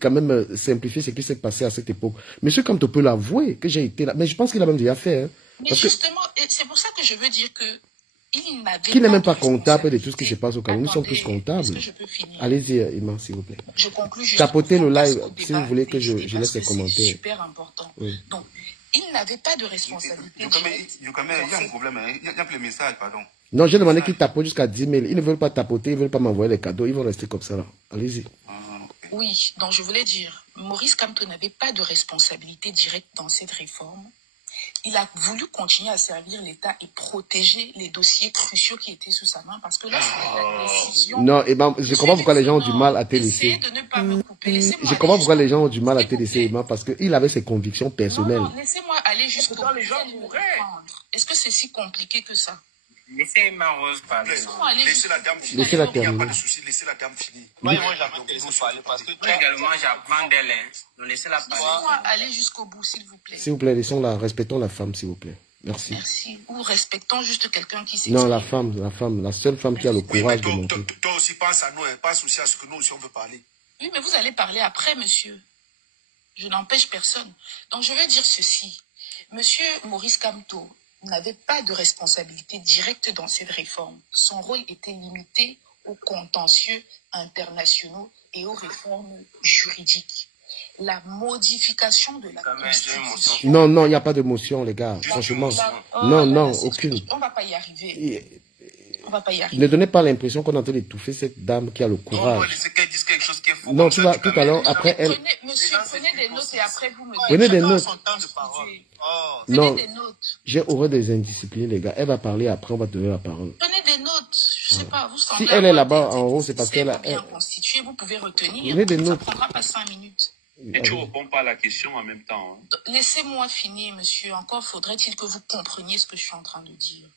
quand même simplifier ce qui s'est passé à cette époque. Monsieur Kamto peut l'avouer que j'ai été là, mais je pense qu'il a même déjà fait. Hein, mais justement, c'est pour ça que je veux dire que qui n'est même pas comptable de tout ce qui se passe au Cameroun. Nous sommes tous comptables. Allez-y, Iman, s'il vous plaît. Je conclue juste. Tapotez le live si vous voulez que je laisse les commentaires. C'est super important. Oui. Donc, il n'avait pas de responsabilité. Il y a un problème. Il y a plus de messages, pardon. Non, j'ai demandé qu'ils tapotent jusqu'à 10 000. Ils ne veulent pas tapoter, ils ne veulent pas m'envoyer les cadeaux. Ils vont rester comme ça là. Allez-y. Oui, donc je voulais dire, Maurice Kamto n'avait pas de responsabilité directe dans cette réforme. Il a voulu continuer à servir l'État et protéger les dossiers cruciaux qui étaient sous sa main parce que là, c'était la décision. Non, et ben, je comprends pourquoi les gens ont du mal à te laisser. Essayez de ne pas me couper. Je comprends pourquoi les gens ont du mal à te laisser, parce qu'il avait ses convictions personnelles. Non, laissez-moi aller jusqu'au bout. Les gens mourraient. Est-ce que c'est si compliqué que ça? Laissez ma Rose parler. Laissez la dame finir. Laissez la Il n'y a pas terminer. de souci, laissez la dame finir. Moi, j'avais laissé parler parce que toi également, j'apprends d'elle. Donc, laissez-la parler. Laissez-moi aller jusqu'au bout, s'il vous plaît. S'il vous plaît, laissons-la, respectons la femme, s'il vous plaît. Merci. Merci. Ou respectons juste quelqu'un qui s'est. Non, la femme, la seule femme qui a le courage de monter. Toi aussi, pense à nous, pense aussi à ce que nous aussi on veut parler. Oui, mais vous allez parler après, monsieur. Je n'empêche personne. Donc, je veux dire ceci. Monsieur Maurice Kamto n'avait pas de responsabilité directe dans cette réforme. Son rôle était limité aux contentieux internationaux et aux réformes juridiques. La modification de la Constitution... Non, il n'y a pas de motion, les gars, franchement. Non, aucune. On ne va pas y arriver. On va pas y arriver. Ne donnez pas l'impression qu'on est en train d'étouffer cette dame qui a le courage. Non, tout à l'heure, après elle... Monsieur, prenez des notes et après vous me dites. Prenez des notes. Non, j'ai horreur des indisciplinés, les gars. Elle va parler après, on va donner la parole. Prenez des notes. Je sais pas, vous si elle est là-bas en haut, c'est parce qu'elle a... bien constitué, vous pouvez retenir. Prenez des notes. Ça prendra pas 5 minutes. Et tu ne réponds pas à la question en même temps. Hein. Laissez-moi finir, monsieur. Encore faudrait-il que vous compreniez ce que je suis en train de dire.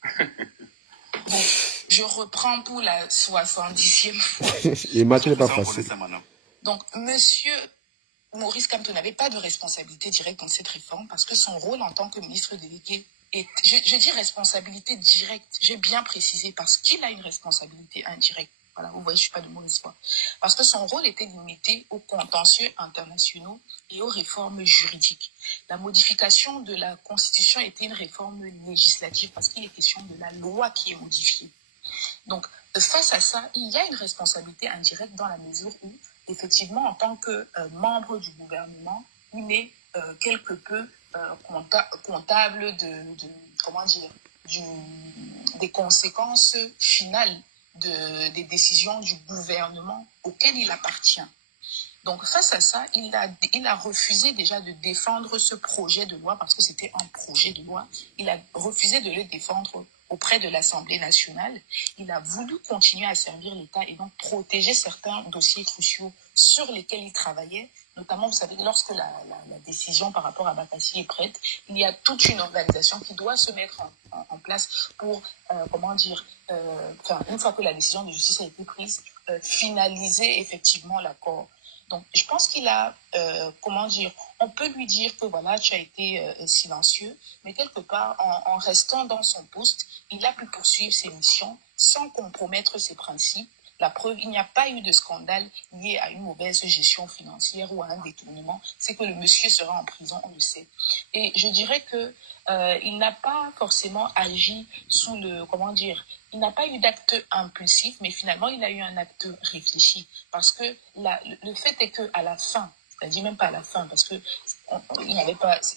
Bon, je reprends pour la 70e fois. Les matchs n'est pas facile. Donc, monsieur Maurice Kamto n'avait pas de responsabilité directe dans cette réforme parce que son rôle en tant que ministre délégué est, je dis responsabilité directe, j'ai bien précisé parce qu'il a une responsabilité indirecte. Voilà, vous voyez, je ne suis pas de mauvaise foi. Parce que son rôle était limité aux contentieux internationaux et aux réformes juridiques. La modification de la Constitution était une réforme législative parce qu'il est question de la loi qui est modifiée. Donc, face à ça, il y a une responsabilité indirecte dans la mesure où, effectivement, en tant que membre du gouvernement, il est quelque peu comptable des conséquences finales des décisions du gouvernement auquel il appartient. Donc, face à ça, il a refusé déjà de défendre ce projet de loi parce que c'était un projet de loi. Il a refusé de le défendre auprès de l'Assemblée nationale. Il a voulu continuer à servir l'État et donc protéger certains dossiers cruciaux sur lesquels il travaillait. Notamment, vous savez, lorsque la décision par rapport à Bakassi est prête, il y a toute une organisation qui doit se mettre en place pour, une fois que la décision de justice a été prise, finaliser effectivement l'accord. Donc, je pense qu'il a, on peut lui dire que voilà, tu as été silencieux, mais quelque part, en restant dans son poste, il a pu poursuivre ses missions sans compromettre ses principes. La preuve, il n'y a pas eu de scandale lié à une mauvaise gestion financière ou à un détournement. C'est que le monsieur sera en prison, on le sait. Et je dirais que il n'a pas forcément agi sous il n'a pas eu d'acte impulsif, mais finalement, il a eu un acte réfléchi. Parce que le fait est qu'à la fin, c'est-à-dire même pas à la fin, parce que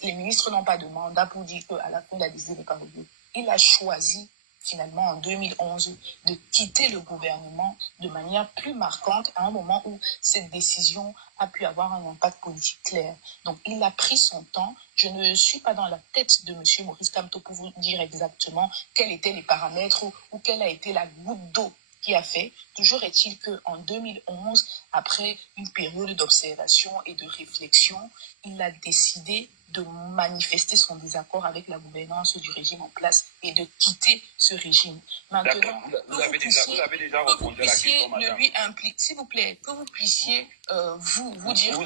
les ministres n'ont pas de mandat pour dire qu'à la fin, il a décidé de parler. Il a choisi finalement en 2011 de quitter le gouvernement de manière plus marquante à un moment où cette décision a pu avoir un impact politique clair. Donc il a pris son temps. Je ne suis pas dans la tête de M. Maurice Kamto pour vous dire exactement quels étaient les paramètres ou quelle a été la goutte d'eau qui a fait. Toujours est-il qu'en 2011, après une période d'observation et de réflexion, il a décidé de manifester son désaccord avec la gouvernance du régime en place et de quitter ce régime. Maintenant, vous avez déjà répondu à la question, madame. Lui implique, s'il vous plaît, que vous puissiez vous dire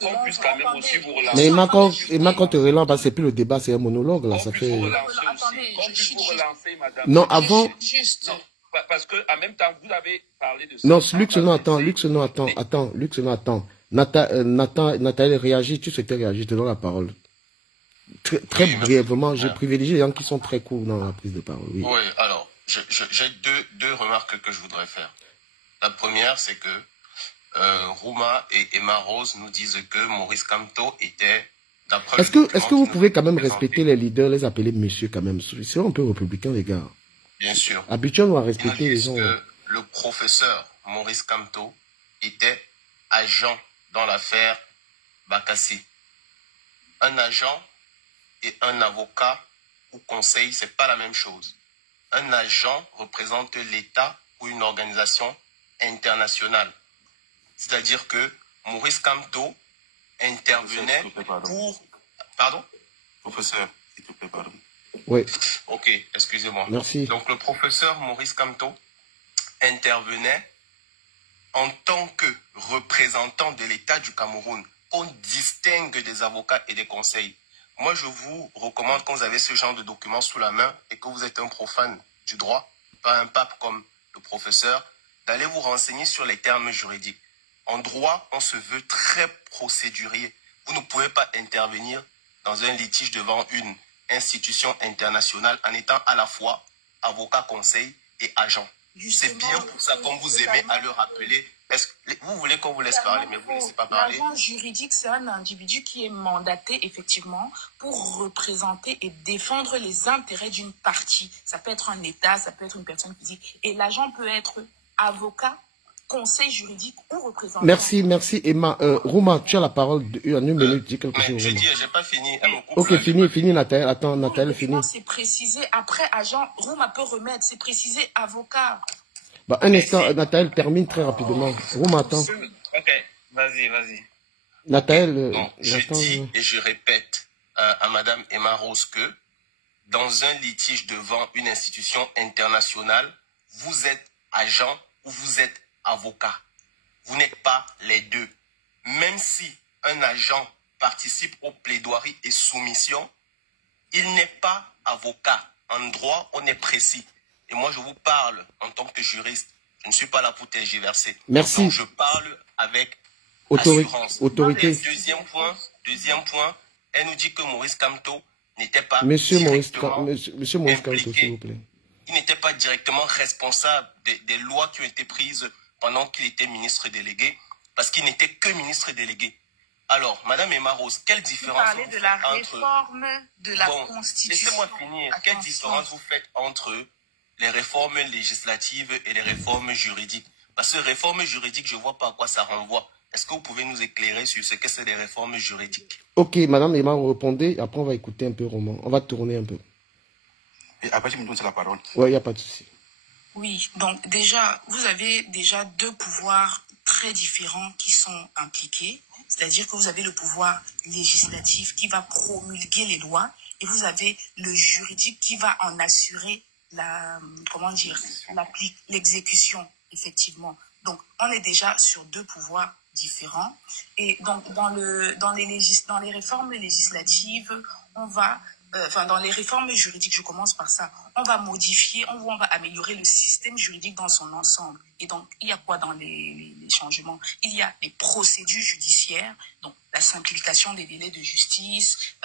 qu'on puisse quand même aussi vous relancer. Mais Emma, quand tu relances, bah, c'est plus le débat, c'est un monologue, là, ça fait... Non, avant... Juste... Parce que en même temps, vous avez parlé de ça. Non, Luc, non, attends. Nathalie réagit, tu souhaitais réagir, je te donne la parole. Très brièvement, j'ai privilégié les gens qui sont très courts dans la prise de parole. Oui, alors, j'ai deux remarques que je voudrais faire. La première, c'est que Rouma et Emma Rose nous disent que Maurice Kamto était... Est-ce que vous pouvez quand même respecter les leaders, les appeler messieurs quand même? C'est un peu républicain, les gars. Bien sûr. Habituellement, à respecter les gens. Que le professeur Maurice Kamto était agent dans l'affaire Bakassi. Un agent et un avocat ou conseil, c'est pas la même chose. Un agent représente l'État ou une organisation internationale. C'est-à-dire que Maurice Kamto intervenait pour... Pardon? Professeur, s'il te plaît, pardon. Oui. Ok, excusez-moi. Merci. Donc le professeur Maurice Kamto intervenait en tant que représentant de l'État du Cameroun. On distingue des avocats et des conseils. Moi, je vous recommande, quand vous avez ce genre de documents sous la main et que vous êtes un profane du droit, pas un pape comme le professeur, d'aller vous renseigner sur les termes juridiques. En droit, on se veut très procédurier. Vous ne pouvez pas intervenir dans un litige devant une institution internationale en étant à la fois avocat, conseil et agent. C'est bien pour ça qu'on vous aimez à le rappeler. Est-ce que vous voulez qu'on vous laisse parler, mais vous ne laissez pas parler? L'agent juridique, c'est un individu qui est mandaté effectivement pour représenter et défendre les intérêts d'une partie. Ça peut être un État, ça peut être une personne physique. Et l'agent peut être avocat, conseil juridique ou représentant. Merci Emma. Rouma, tu as la parole en une minute. Dis quelque chose. Je dis, j'ai pas fini. Ok, fini, Nathalie. Attends, Nathalie, fini. C'est précisé. Après, agent, Rouma peut remettre. C'est précisé avocat. Bah, un instant, Nathalie termine très rapidement. Rouma, attends. Ok, vas-y. Nathalie, je dis et je répète à Madame Emma Rose que dans un litige devant une institution internationale, vous êtes agent ou vous êtes avocat. Vous n'êtes pas les deux. Même si un agent participe aux plaidoiries et soumissions, il n'est pas avocat. En droit, on est précis. Et moi, je vous parle en tant que juriste. Je ne suis pas là pour tergiverser. Merci. Donc, je parle avec assurance. Autorité. Deuxième point, elle nous dit que Maurice Kamto n'était pas Monsieur Maurice Kamto, s'il vous plaît. Il n'était pas directement responsable des lois qui ont été prises pendant qu'il était ministre délégué, parce qu'il n'était que ministre délégué. Alors, Madame Emma Rose, quelle différence vous faites de la réforme de la Constitution. Laissez-moi finir. Quelle différence vous faites entre les réformes législatives et les réformes juridiques? Parce que réformes juridiques, je ne vois pas à quoi ça renvoie. Est-ce que vous pouvez nous éclairer sur ce que c'est des réformes juridiques? Ok, Madame Emma, répondez. Après, on va écouter un peu Roman. On va tourner un peu. Et après, tu me donnes la parole. Oui, il n'y a pas de souci. Oui, donc déjà, vous avez déjà deux pouvoirs très différents qui sont impliqués. C'est-à-dire que vous avez le pouvoir législatif qui va promulguer les lois et vous avez le juridique qui va en assurer l'exécution, effectivement. Donc, on est déjà sur deux pouvoirs différents. Et donc, dans les réformes législatives, on va... dans les réformes juridiques, je commence par ça, on va modifier, on va améliorer le système juridique dans son ensemble. Et donc, il y a quoi dans les changements? Il y a les procédures judiciaires, donc la simplification des délais de justice,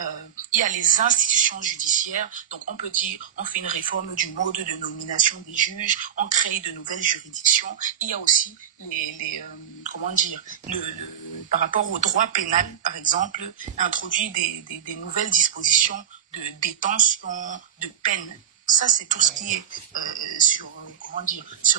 il y a les institutions judiciaires, donc on peut dire, on fait une réforme du mode de nomination des juges, on crée de nouvelles juridictions, il y a aussi par rapport au droit pénal, par exemple, introduit des nouvelles dispositions de détention, de peine. Ça, c'est tout ce qui est sur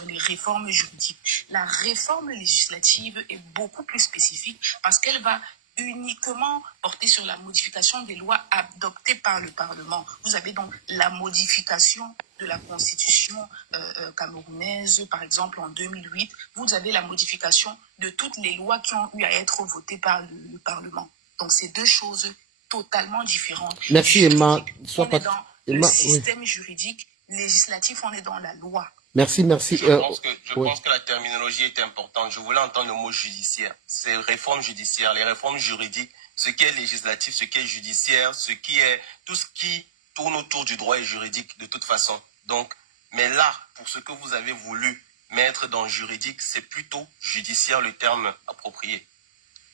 les réformes juridiques. La réforme législative est beaucoup plus spécifique parce qu'elle va uniquement porter sur la modification des lois adoptées par le Parlement. Vous avez donc la modification de la Constitution camerounaise, par exemple en 2008. Vous avez la modification de toutes les lois qui ont eu à être votées par le Parlement. Donc, c'est deux choses totalement différentes. Merci Emma. On est dans le système juridique, législatif, on est dans la loi. Merci. Je pense que la terminologie est importante. Je voulais entendre le mot judiciaire. C'est réforme judiciaire, les réformes juridiques, ce qui est législatif, ce qui est judiciaire, ce qui est tout ce qui tourne autour du droit est juridique de toute façon. Donc, mais là, pour ce que vous avez voulu mettre dans juridique, c'est plutôt judiciaire le terme approprié.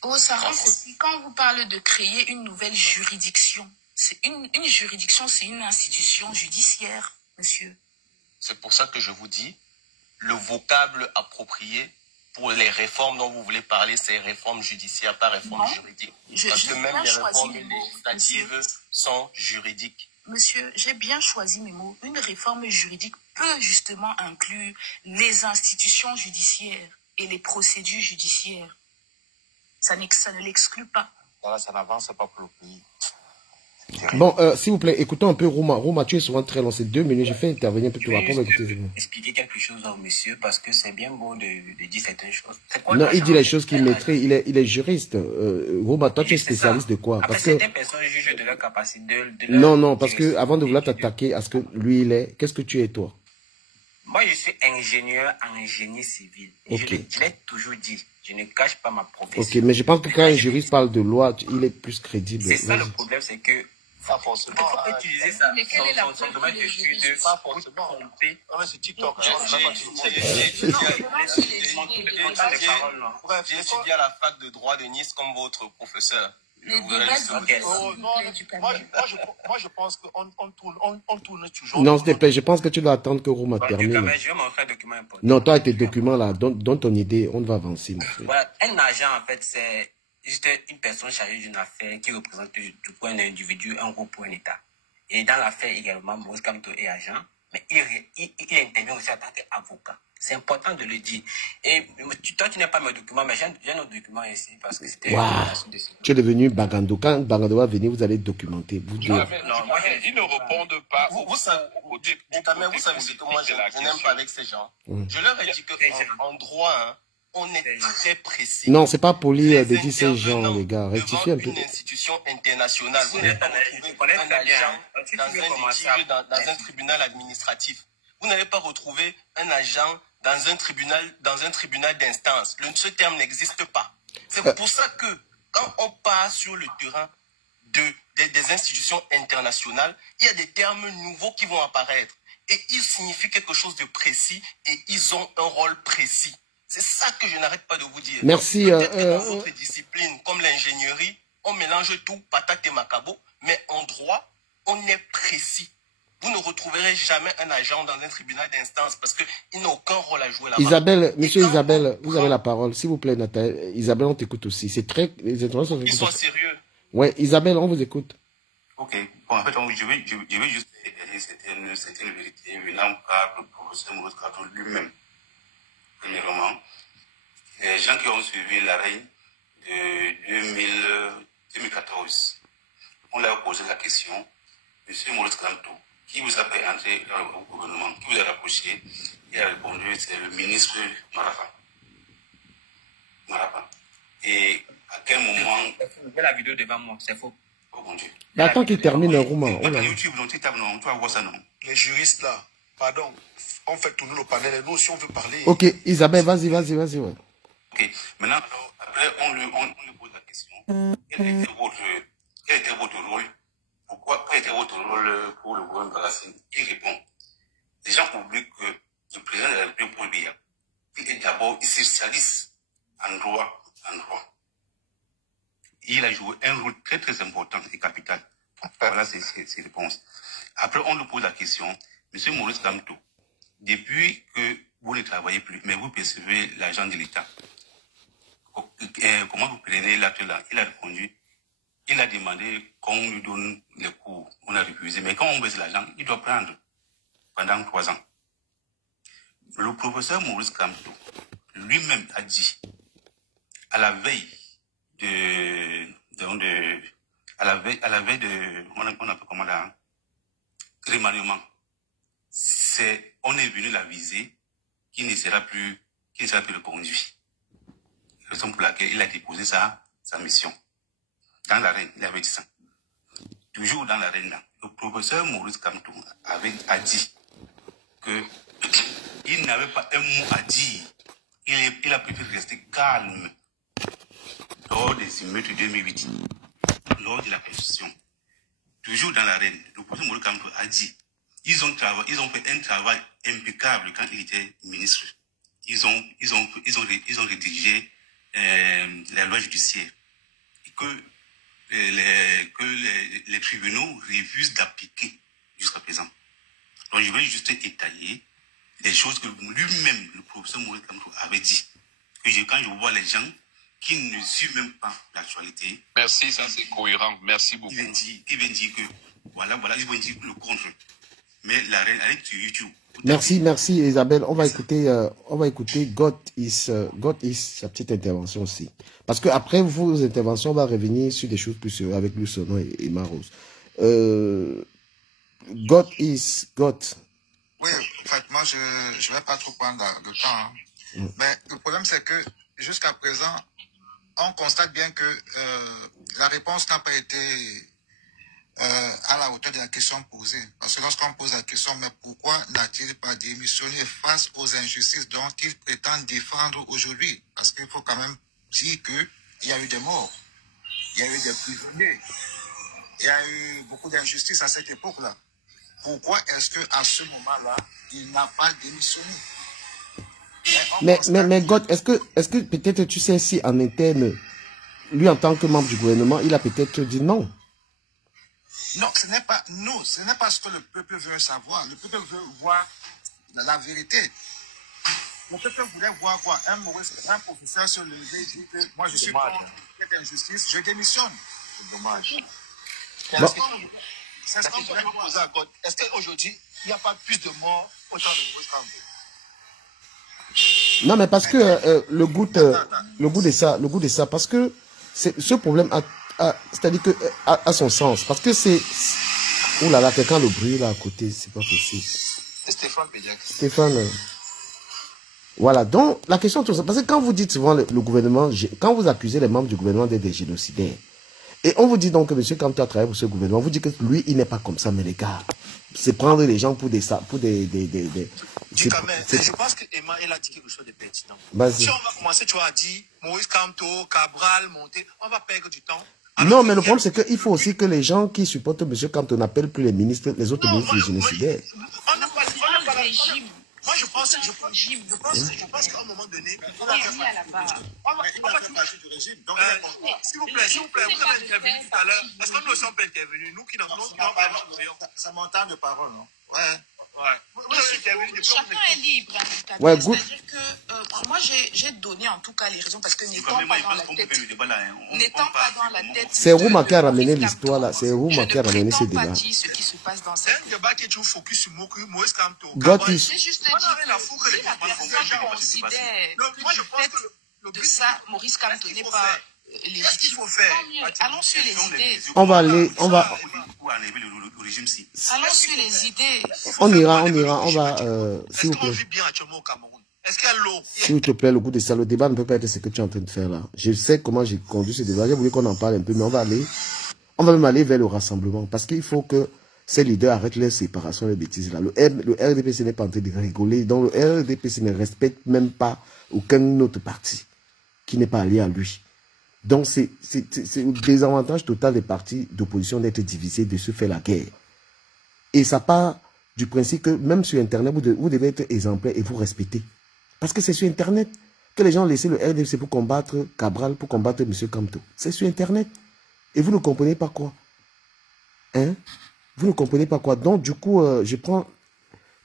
Oh, Sarah, quand vous parlez de créer une nouvelle juridiction, c'est une juridiction, c'est une institution judiciaire, monsieur. C'est pour ça que je vous dis, le vocable approprié pour les réformes dont vous voulez parler, c'est réforme judiciaire, pas réforme juridique. Parce que même les réformes législatives sont juridiques. Monsieur, j'ai bien choisi mes mots. Une réforme juridique peut justement inclure les institutions judiciaires et les procédures judiciaires. Ça ne l'exclut pas. Ça n'avance pas pour le pays. Bon, s'il vous plaît, écoutons un peu Rouma. Rouma, tu es souvent très long, c'est 2 minutes, je fais intervenir un peu tout après, on va écouter. Expliquer quelque chose au monsieur, parce que c'est bien beau de dire certaines choses. Non, il dit les choses qu'il maîtrise, il est juriste. Rouma, toi, tu es spécialiste de quoi? Parce que certaines personnes jugent de leur capacité, Non, parce que avant de vouloir t'attaquer à ce que lui, il est, qu'est-ce que tu es, toi? Moi, je suis ingénieur en génie civil. Et je l'ai toujours dit. Je ne cache pas ma profession. Ok, mais je pense que quand un juriste parle de loi, il est plus crédible. C'est ça le problème, c'est que pas forcément. Il faut utiliser ça. Son domaine d'étude pas forcément. C'est TikTok. J'ai étudié à la fac de droit de Nice comme votre professeur. Moi, je pense qu'on tourne toujours. Non, s'il te plaît, je pense que tu dois attendre que Rouma termine. Je vais m'en faire un document important. Non, toi, tes documents là, donne ton idée, on va avancer. Voilà, un agent, en fait, c'est juste une personne chargée d'une affaire qui représente du point d'un individu, un groupe ou un État. Et dans l'affaire également, Maurice Kamto est agent, mais il intervient aussi en tant qu'avocat. C'est important de le dire. Et toi, tu n'as pas mes documents, mais j'ai nos documents ici parce que c'était... Wow. Tu es devenu Bagando. Quand Bagando va venir, vous allez documenter. Vous deux. Non, moi, ils ne répondent pas. Vous savez ce que moi, je n'aime pas avec ces gens. Je leur ai dit qu'en droit, hein, on est très précis. Non, c'est pas poli de dire ces gens, les gars. Rectifiez un peu. Une institution internationale. Vous n'allez pas retrouver un agent dans un tribunal administratif. Vous n'allez pas retrouver un agent dans un tribunal d'instance. Ce terme n'existe pas. C'est pour ça que quand on part sur le terrain des institutions internationales, il y a des termes nouveaux qui vont apparaître. Et ils signifient quelque chose de précis et ils ont un rôle précis. C'est ça que je n'arrête pas de vous dire. Merci. Peut-être que dans votre discipline, comme l'ingénierie, on mélange tout, patate et macabo, mais en droit, on est précis. Vous ne retrouverez jamais un agent dans un tribunal d'instance parce qu'il n'a aucun rôle à jouer là-bas. Isabelle, Isabelle, vous avez la parole. S'il vous plaît, Nathalie. Isabelle, on t'écoute aussi. C'est très... Ils sont sérieux. Ouais, Isabelle, on vous écoute. Ok. Bon, en fait, je vais juste dire certaines vérités venant par le professeur Maurice Kamto lui-même. Premièrement, les gens qui ont suivi la reine de 2014, on leur a posé la question, Monsieur Maurice Kamto, qui vous a fait entrer dans le gouvernement, qui vous a rapproché? Il a répondu, c'est le ministre Marapa. Et à quel moment... J'ai la vidéo devant moi, c'est faux. Oh mon Dieu. Mais attends qu'il termine le roman. YouTube, tu vas voir ça, non? Les juristes là, pardon, on fait tourner le panel et nous aussi on veut parler. Ok, Isabelle, vas-y. Ouais. Ok, maintenant, après, on lui pose la question. Quel était votre rôle? Quel était votre rôle pour le gouvernement Balassine? Il répond. Les gens oublient que le président de la République, Paul Biya, il est d'abord, il spécialiste en droit. Il a joué un rôle très très important et capital. Voilà ses réponses. Après, on lui pose la question, Monsieur Maurice Kamto, depuis que vous ne travaillez plus, mais vous percevez l'argent de l'État, comment vous prenez l'acte là? Il a répondu, il a demandé qu'on lui donne les cours. On a refusé. Mais quand on baisse l'argent, il doit prendre pendant 3 ans. Le professeur Maurice Kamto lui-même a dit, à la veille on appelle comment là, remaniement, on est venu l'aviser qu'il ne sera plus reconduit. Raison pour laquelle il a déposé sa mission. Dans l'arène, il avait dit ça. toujours dans l'arène, le professeur Maurice Kamto a dit qu'il n'avait pas un mot à dire. Il a préféré rester calme lors des émeutes de 2008, lors de la Constitution. Toujours dans l'arène, le professeur Maurice Kamto a dit ils ont fait un travail impeccable quand il était ministre. Ils ont rédigé la loi judiciaire et que les tribunaux refusent d'appliquer jusqu'à présent. Donc je vais juste étayer des choses que lui-même, le professeur Maurice Kamto, avait dit. Quand je vois les gens qui ne suivent même pas l'actualité. Merci, ça c'est cohérent. Merci beaucoup. Ils vont dire que voilà, ils vont dire le contre. Mais l'arène avec sur YouTube. Merci Isabelle. On va écouter God is sa petite intervention aussi. Parce que après vos interventions, on va revenir sur des choses plus sérieuses avec Lusono et Marose. God. Oui, en fait, moi je ne vais pas trop prendre le temps. Hein. Mais le problème c'est que jusqu'à présent, on constate bien que la réponse n'a pas été à la hauteur de la question posée. Parce que lorsqu'on pose la question, mais pourquoi n'a-t-il pas démissionné face aux injustices dont il prétend défendre aujourd'hui? Parce qu'il faut quand même dire qu'il y a eu des morts, il y a eu des prisonniers, il y a eu beaucoup d'injustices à cette époque-là. Pourquoi est-ce qu'à ce moment-là, il n'a pas démissionné? Mais God, est-ce que peut-être tu sais si en interne, lui en tant que membre du gouvernement, il a peut-être dit non? Non, ce n'est pas nous, ce n'est pas ce que le peuple veut savoir. Le peuple veut voir la vérité. Le peuple voulait voir quoi? Un professeur se lever et dire que moi je suis contre cette injustice, je démissionne. C'est dommage. Bon. C'est ce qu'on voulait poser à God. Est-ce qu'aujourd'hui, il n'y a pas plus de morts autant de Maurice Kamto? Non, mais parce que le goût de ça, parce que ce problème c'est-à-dire que a son sens, parce que c'est, oh là là, quelqu'un le bruit là à côté, c'est pas possible. C'est Stéphane Pédiac. Stéphane, voilà, donc la question tout ça, parce que quand vous dites souvent le gouvernement, quand vous accusez les membres du gouvernement d'être des génocidaires, et on vous dit donc que M. Kamto a travaillé pour ce gouvernement, vous dites que lui, il n'est pas comme ça, mais les gars, c'est prendre les gens pour des... Je pense que Emma, elle a dit quelque chose de pertinent. Si on va commencer, tu as dit, Maurice Kamto, Cabral, Monté, on va perdre du temps. Non, mais le problème, c'est qu'il faut aussi que les gens qui supportent M. Kamto n'appellent plus les ministres, les autres ministres des génocidaires. On n'a pas le régime. Moi, je pense qu'à un moment donné, on va faire partie du régime. Donc, s'il vous plaît, vous avez intervenu tout à l'heure. Est-ce que nous ne sommes pas intervenus? Nous qui n'avons pas. C'est mon temps de parole, non? Ouais. Chacun est libre. Ouais, c'est-à-dire que moi j'ai donné en tout cas les raisons parce que n'étant pas dans la tête, c'est Rouma qui a ramené l'histoire là, c'est Rouma qui a ramené ce débat. Ce qui se passe dans c'est un débat qui est toujours focus sur Maurice Kamto. C'est juste dire si la personne considère que de ça Maurice Kamto n'est pas qu'est-ce qu'il faut faire? Allons sur les idées. On va aller, allons sur les idées. On va, s'il vous plaît. S'il te plaît, le coup de ça, le débat ne peut pas être ce que tu es en train de faire là. Je sais comment j'ai conduit ce débat, j'ai voulu qu'on en parle un peu, mais on va même aller vers le rassemblement, parce qu'il faut que ces leaders arrêtent leur séparation, les bêtises là. Le RDPC n'est pas en train de rigoler, donc le RDPC ne respecte même pas aucun autre parti qui n'est pas allié à lui. Donc, c'est le désavantage total des partis d'opposition d'être divisés, de se faire la guerre. Et ça part du principe que même sur Internet, vous devez être exemplaire et vous respecter. Parce que c'est sur Internet que les gens ont laissé le RDC pour combattre Cabral, pour combattre M. Kamto. C'est sur Internet. Et vous ne comprenez pas quoi. Hein? Vous ne comprenez pas quoi. Donc, du coup, je prends...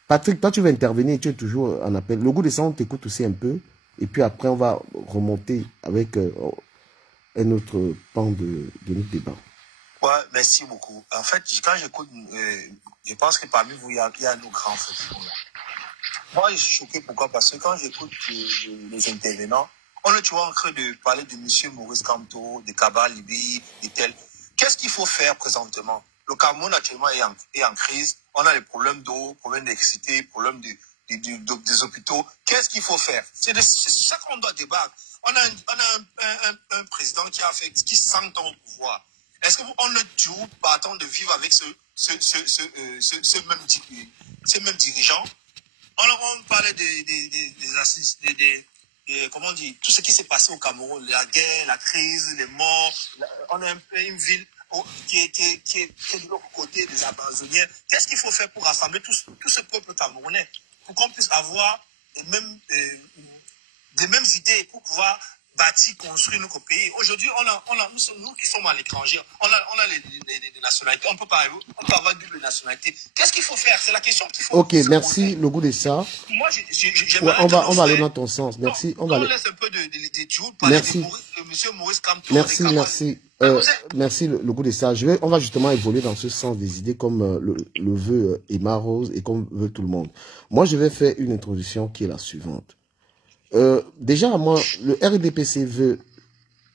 Patrick, toi, tu vas intervenir, tu es toujours en appel. Le goût de ça, on t'écoute aussi un peu. Et puis après, on va remonter avec... un autre pan de notre débat. Ouais, merci beaucoup. En fait, quand j'écoute, je pense que parmi vous, il y a nos grands frères. Moi, je suis choqué. Pourquoi? Parce que quand j'écoute les intervenants, on est toujours en train de parler de M. Maurice Kamto, de Cabral, Libye, de tel. Qu'est-ce qu'il faut faire présentement? Le Cameroun actuellement est en crise. On a des problèmes d'eau, problèmes d'électricité, problèmes des hôpitaux. Qu'est-ce qu'il faut faire? C'est ça qu'on doit débattre. On a un président qui 100 ans au pouvoir. Est-ce qu'on est toujours partant de vivre avec ces mêmes dirigeants? On parlait des assises, comment on dit, tout ce qui s'est passé au Cameroun, la guerre, la crise, les morts. On a une ville qui est de l'autre côté des Amazoniens. Qu'est-ce qu'il faut faire pour rassembler tout ce peuple camerounais, pour qu'on puisse avoir des mêmes idées, pour pouvoir bâtir, construire notre pays? Aujourd'hui, nous qui sommes à l'étranger, on a les nationalités. On peut avoir double nationalité. Qu'est-ce qu'il faut faire? C'est la question qu'il faut. Ok, merci, le goût de ça. Moi, ouais, on va aller dans ton sens. Merci. On laisse un peu de parler de monsieur Maurice Kamto. Merci, le goût de ça. On va justement évoluer dans ce sens des idées comme le veut Emma Rose et comme veut tout le monde. Moi, je vais faire une introduction qui est la suivante. Déjà, moi, le RDPC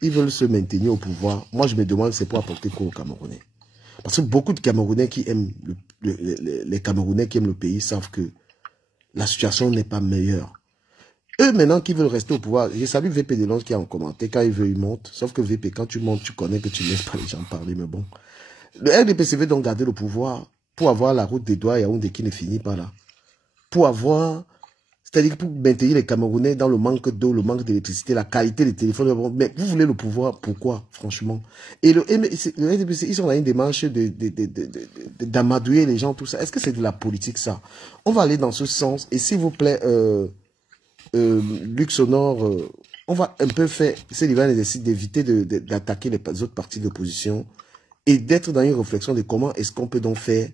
ils veulent se maintenir au pouvoir. Moi, je me demande c'est pour apporter quoi aux Camerounais. Parce que beaucoup de Camerounais qui aiment les Camerounais qui aiment le pays savent que la situation n'est pas meilleure. Eux, maintenant, qui veulent rester au pouvoir, j'ai salué VP Delonge qui a en commenté, quand il veut, il monte. Sauf que VP, quand tu montes, tu connais que tu ne laisses pas les gens parler, mais bon. Le RDPC veut donc garder le pouvoir pour avoir la route des doigts Yaoundé qui ne finit pas là. Pour avoir... C'est-à-dire pour maintenir les Camerounais dans le manque d'eau, le manque d'électricité, la qualité des téléphones. Mais vous voulez le pouvoir, pourquoi, franchement? Et le RDPC, ils sont dans une démarche d'amadouer les gens, tout ça. Est-ce que c'est de la politique, ça? On va aller dans ce sens. Et s'il vous plaît, Luxonor, on va un peu faire, c'est l'exercice d'éviter d'attaquer les autres partis d'opposition et d'être dans une réflexion de comment est-ce qu'on peut donc faire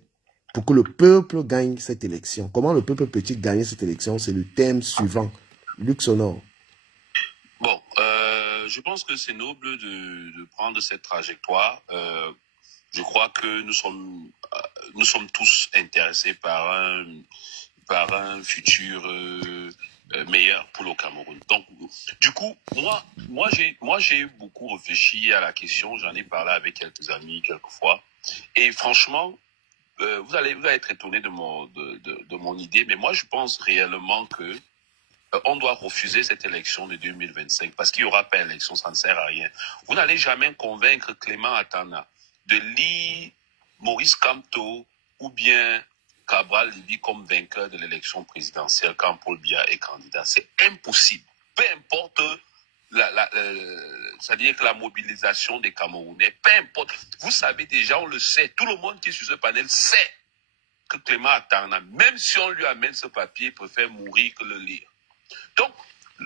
pour que le peuple gagne cette élection. Comment le peuple peut-il gagner cette élection? C'est le thème suivant. Luxonor. Bon, je pense que c'est noble de prendre cette trajectoire. Je crois que nous sommes tous intéressés par un futur meilleur pour le Cameroun. Donc, du coup, moi j'ai beaucoup réfléchi à la question. J'en ai parlé avec quelques amis quelquefois. Et franchement, vous allez être étonné de mon idée, mais moi je pense réellement que on doit refuser cette élection de 2025 parce qu'il n'y aura pas d'élection, ça ne sert à rien. Vous n'allez jamais convaincre Clément Atana de lire Maurice Kamto ou bien Cabral Libye comme vainqueur de l'élection présidentielle quand Paul Biya est candidat. C'est impossible. Peu importe c'est-à-dire que la mobilisation des Camerounais, peu importe. Vous savez déjà, on le sait, tout le monde qui est sur ce panel sait que Clément Atana, même si on lui amène ce papier, préfère mourir que le lire. Donc,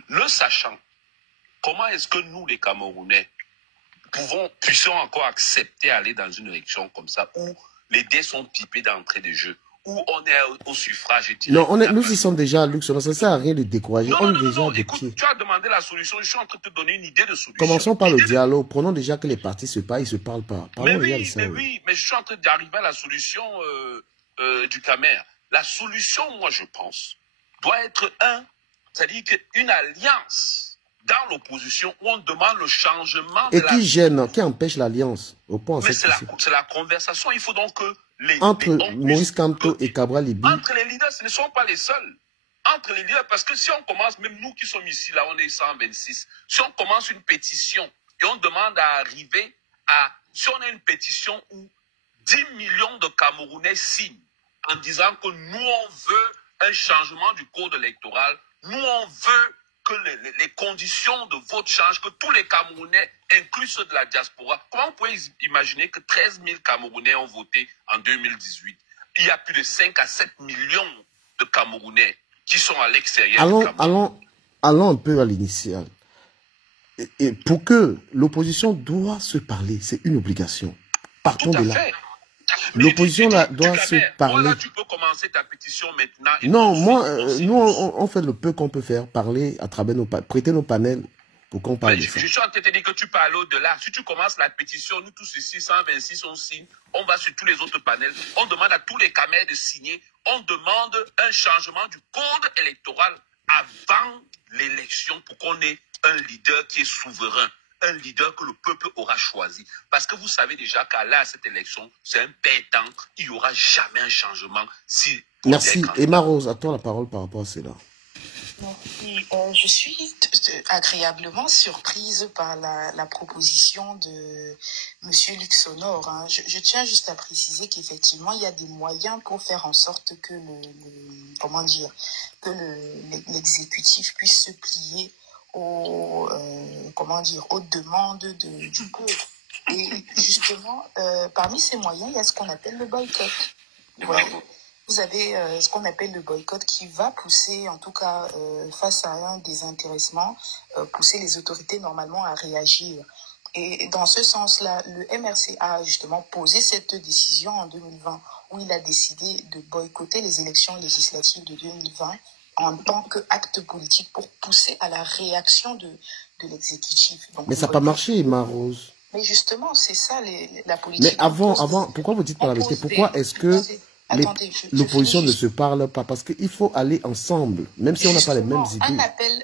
le sachant, comment est-ce que nous, les Camerounais, puissions encore accepter d'aller dans une élection comme ça, où les dés sont pipés d'entrée de jeu, où on est au suffrage direct. Non, nous y sommes déjà, Luc, ça ne sert à rien de décourager. Non, écoute, tu as demandé la solution, je suis en train de te donner une idée de solution. Commençons par le dialogue, prenons déjà que les partis se parlent, ils ne se parlent pas. Mais je suis en train d'arriver à la solution du Camer. La solution, moi je pense, doit être c'est-à-dire qu'une alliance dans l'opposition où on demande le changement de qui gêne, qui empêche l'alliance au point. Mais c'est la conversation, il faut donc que entre Maurice Kamto et Cabral Libye. Entre les leaders, ce ne sont pas les seuls. Entre les leaders, parce que si on commence, même nous qui sommes ici, là, on est 126, si on commence une pétition et on demande à arriver si on a une pétition où 10 millions de Camerounais signent en disant que nous, on veut un changement du code électoral, nous, on veut que les conditions de vote changent, que tous les Camerounais, inclus ceux de la diaspora, comment vous pouvez imaginer que 13 000 Camerounais ont voté en 2018? Il y a plus de 5 à 7 millions de Camerounais qui sont à l'extérieur. Allons un peu à l'initial. Et pour que l'opposition doit se parler, c'est une obligation. Partons de là. L'opposition doit se parler. Là, tu peux commencer ta pétition maintenant. Non, nous, on fait le peu qu'on peut faire, parler à travers prêter nos panels pour qu'on parle de ça. Je suis en train de te dire que tu parles au-delà. Si tu commences la pétition, nous tous ici, 126, on signe, on va sur tous les autres panels, on demande à tous les caméras de signer, on demande un changement du code électoral avant l'élection pour qu'on ait un leader qui est souverain. Un leader que le peuple aura choisi. Parce que vous savez déjà qu'à là, cette élection, c'est un pétant. Il n'y aura jamais un changement. Merci. Emma Rose, à toi la parole par rapport à cela. Merci. Je suis agréablement surprise par la proposition de Monsieur Luxonor. Hein. Je tiens juste à préciser qu'effectivement, il y a des moyens pour faire en sorte que comment dire, que l'exécutif puisse se plier aux, comment dire, aux demandes du peuple. Et justement, parmi ces moyens, il y a ce qu'on appelle le boycott. Voilà. Vous avez ce qu'on appelle le boycott qui va pousser, en tout cas face à un désintéressement, pousser les autorités normalement à réagir. Et dans ce sens-là, le MRC a justement posé cette décision en 2020 où il a décidé de boycotter les élections législatives de 2020 en tant qu'acte politique pour pousser à la réaction de l'exécutif. Mais ça n'a pas marché, Marose. Mais justement, c'est ça la politique. Mais avant, pourquoi vous dites pas la vérité? Pourquoi est-ce que l'opposition ne se parle pas? Parce qu'il faut aller ensemble, même si on n'a pas les mêmes idées.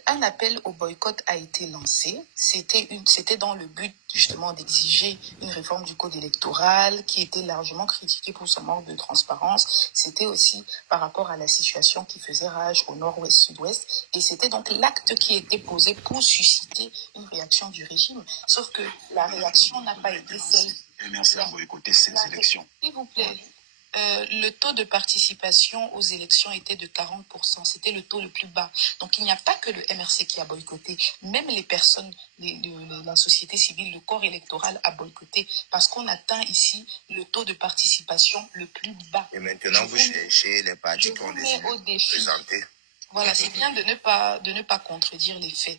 Un appel au boycott a été lancé. C'était dans le but justement d'exiger une réforme du code électoral qui était largement critiquée pour son manque de transparence. C'était aussi par rapport à la situation qui faisait rage au nord-ouest, sud-ouest. Et c'était donc l'acte qui était posé pour susciter une réaction du régime. Sauf que la réaction n'a pas été celle... MRC a boycotté ces élections. S'il vous plaît. Le taux de participation aux élections était de 40%. C'était le taux le plus bas. Donc, il n'y a pas que le MRC qui a boycotté. Même les personnes de la société civile, le corps électoral a boycotté parce qu'on atteint ici le taux de participation le plus bas. Et maintenant, vous cherchez les partis qui ont décidé de présenter. Voilà, c'est bien de ne pas contredire les faits.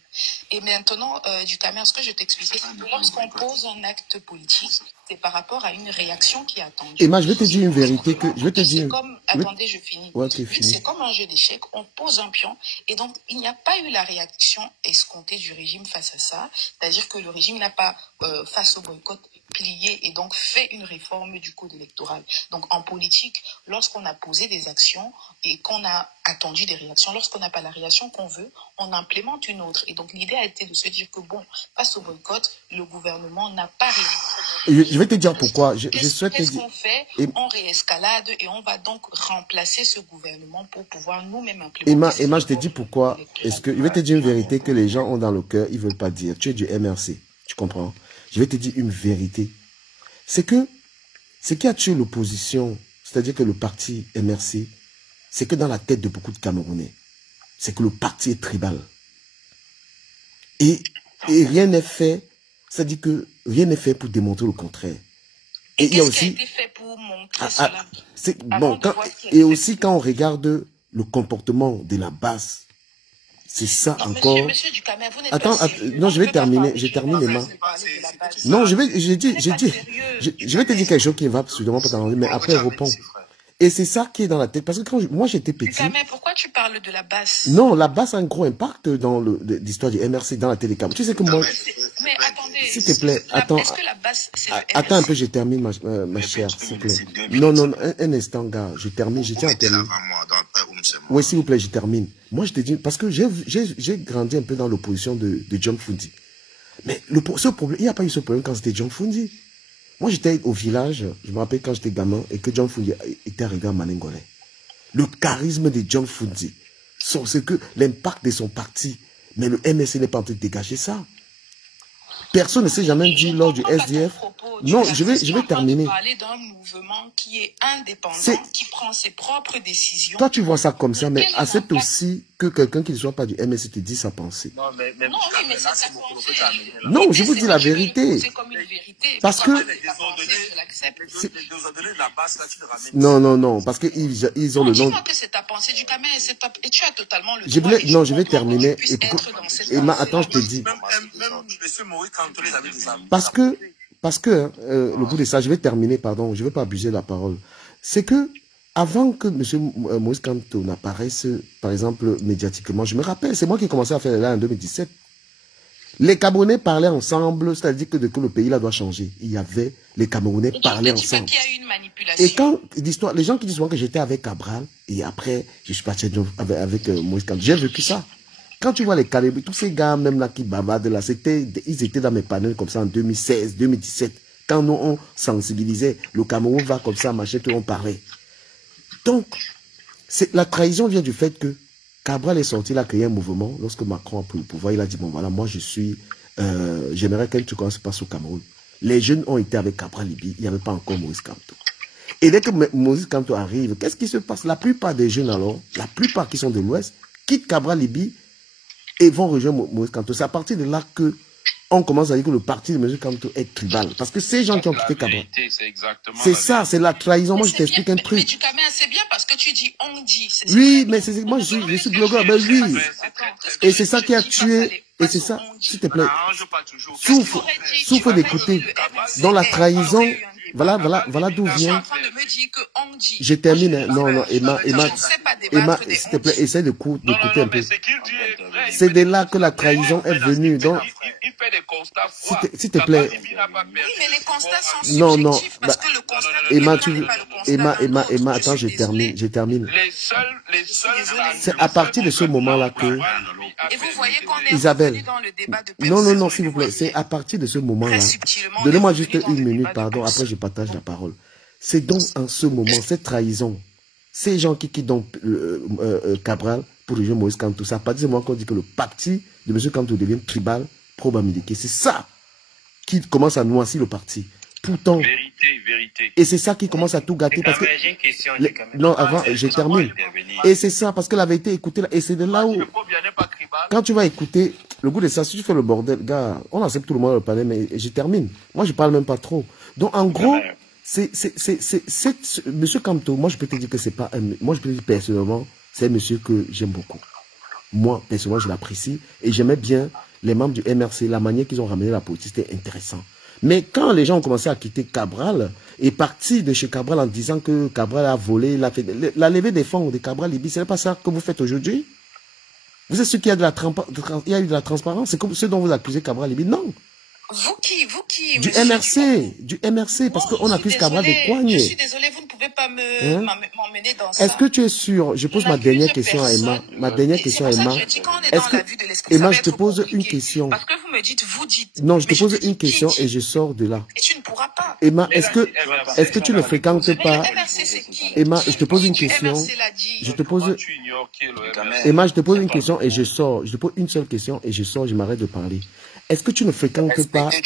Et maintenant, du Cameroun, ce que je t'expliquais, c'est que lorsqu'on pose un acte politique, c'est par rapport à une réaction qui est attendue. Et moi, je vais te dire une vérité que je vais te dire. Attendez, je finis. Ouais, okay, fini. C'est comme un jeu d'échecs. On pose un pion et donc il n'y a pas eu la réaction escomptée du régime face à ça. C'est-à-dire que le régime n'a pas, face au boycott, plié et donc fait une réforme du code électoral. Donc en politique, lorsqu'on a posé des actions et qu'on a attendu des réactions, lorsqu'on n'a pas la réaction qu'on veut, on implémente une autre. Et donc l'idée a été de se dire que bon, face au boycott, le gouvernement n'a pas réussi. Je vais te dire pourquoi. Je souhaite Qu'est-ce qu'on fait? On réescalade et on va donc remplacer ce gouvernement pour pouvoir nous-mêmes implémenter. Emma, je te dis pourquoi. Est-ce que je vais te dire une vérité que les gens ont dans le cœur, ils veulent pas dire. Tu es du MRC, tu comprends? Je vais te dire une vérité. C'est que ce qui a tué l'opposition, c'est-à-dire que le parti MRC, c'est que dans la tête de beaucoup de Camerounais, c'est que le parti est tribal. Et rien n'est fait, c'est-à-dire que rien n'est fait pour démontrer le contraire. Et il y a aussi, qui a été fait pour montrer cela? Bon, et aussi quand on regarde le comportement de la base, c'est ça non, encore. Monsieur Ducamer, vous n'êtes attends, pas non, je vais terminer. Je termine, Emma. Non, je vais te dire quelque chose qui ne va absolument pas dans mais après, réponds. Et c'est ça qui est dans la tête. Parce que quand moi, j'étais petit... Ducamer, pourquoi tu parles de la base? Non, la base a un gros impact dans l'histoire du MRC, dans la télécom. Tu sais que moi... Mais attendez... S'il te plaît, attends... Est-ce que la base, c'est le MRC? Attends un peu, je termine, ma chère, s'il te plaît. Non, un instant, gars. Je termine, je tiens à terminer. Oui, s'il vous plaît, je termine. Moi, je te dis... Parce que j'ai grandi un peu dans l'opposition de John Fundi. Mais ce problème, il n'y a pas eu ce problème quand c'était John Fundi. Moi, j'étais au village, je me rappelle quand j'étais gamin, et que John Fundi était arrivé à Manengolais. Le charisme de John Fundi, c'est que l'impact de son parti, mais le MSC n'est pas en train de dégager ça. Personne ne s'est jamais dit lors du SDF. Non, je vais terminer. Parler d'un mouvement qui est indépendant, qui prend ses propres décisions. Toi, tu vois ça comme ça, mais accepte aussi que quelqu'un qui ne soit pas du MSC te dise sa pensée. Non, mais c'est sa pensée. Non, je vous dis la vérité. Parce que... Non, parce qu'ils ont le nom... Dis-moi que c'est ta pensée du Cameroun et tu as totalement le droit. Non, je vais terminer. Emma, attends, je te dis. Parce que le bout de ça, je vais terminer, pardon, je ne vais pas abuser de la parole. C'est que, avant que M. Moïse Kamto n'apparaisse, par exemple, médiatiquement, je me rappelle, c'est moi qui ai commencé à faire là en 2017. Les Camerounais parlaient ensemble, c'est-à-dire que le pays là doit changer. Il y avait, les Camerounais parlaient ensemble. Et quand l'histoire, les gens qui disent souvent que j'étais avec Cabral, et après, je suis parti avec Moïse Kamto, j'ai vécu ça. Quand tu vois les Calébris, tous ces gars même là qui bavardent là, ils étaient dans mes panels comme ça en 2016, 2017. Quand nous on sensibilisait, le Cameroun va comme ça, machin, tout on parlait. Donc, la trahison vient du fait que Cabral est sorti, il a créé un mouvement. Lorsque Macron a pris le pouvoir, il a dit, bon voilà, moi je suis... j'aimerais qu'un truc se passe au Cameroun. Les jeunes ont été avec Cabral Libye, il n'y avait pas encore Maurice Kamto. Et dès que Maurice Kamto arrive, qu'est-ce qui se passe? La plupart des jeunes alors, la plupart qui sont de l'Ouest, quittent Cabral Libye et vont rejoindre Maurice Kamto. C'est à partir de là que on commence à dire que le parti de M. Kamto est tribal. Parce que ces gens qui ont quitté Cabral, c'est ça, c'est la trahison. Moi, je t'explique un truc. Mais tu c'est bien parce que tu dis on dit. Oui, mais moi, je suis blogueur. Ben oui. Et c'est ça qui a tué. Et c'est ça, s'il te plaît. Souffre d'écouter. Dans la trahison, voilà d'où vient. Je termine. Non, Emma, s'il te plaît, essaie d'écouter un peu. C'est de là que la trahison est venue. Donc, s'il te plaît. Oui, mais les constats sont non, subjectifs parce que le constat Emma, attends, je termine. C'est à partir de ce moment-là que... Et vous voyez qu'on est Isabelle, dans le débat de non, s'il vous plaît, c'est à partir de ce moment-là. Donnez-moi juste une minute, pardon, après je partage la parole. C'est donc en ce moment, cette trahison, ces gens qui quittent donc Cabral pour rejoindre Maurice Kamto, ça à partir du moment qu'on dit que le parti de M. Kamto devient tribal, pro-Bamileke. C'est ça qui commence à noircir le parti. Pourtant, vérité. Et c'est ça qui commence à tout gâter. Parce que, non, avant, je termine. Et c'est ça, parce que la vérité, écoutez, et c'est de là où, quand tu vas écouter, le goût de ça, si tu fais le bordel, gars, on accepte tout le monde le palais, mais je termine. Moi, je parle même pas trop. Donc, en gros, monsieur Kamto, moi, je peux te dire que c'est pas moi, je peux te dire personnellement, c'est un monsieur que j'aime beaucoup. Moi, personnellement, je l'apprécie et j'aimais bien les membres du MRC, la manière qu'ils ont ramené la politique, c'était intéressant. Mais quand les gens ont commencé à quitter Cabral, et parti de chez Cabral en disant que Cabral a volé, il a fait la levée des fonds de Cabral Libye, c'est pas ça que vous faites aujourd'hui? Vous êtes sûr qu'il y a il y a eu de la transparence? C'est comme ceux dont vous accusez Cabral Libye? Non. Vous qui du MRC, parce qu'on accuse Cabral de coigner. Je suis désolée, vous ne pouvez pas m'emmener dans ça. Est-ce que tu es sûr? Je pose ma dernière question à Emma. Ma dernière question à Emma. Est-ce que, Emma, je te pose une question. Parce que vous me dites, vous dites. Non, je te pose une question et je sors de là. Et tu ne pourras pas. Emma, est-ce que tu ne fréquentes pas? Emma, je te pose une question. Emma, je te pose une question et je sors. Je te pose une seule question et je sors, je m'arrête de parler. Est-ce que tu ne fréquentes pas... Ouais,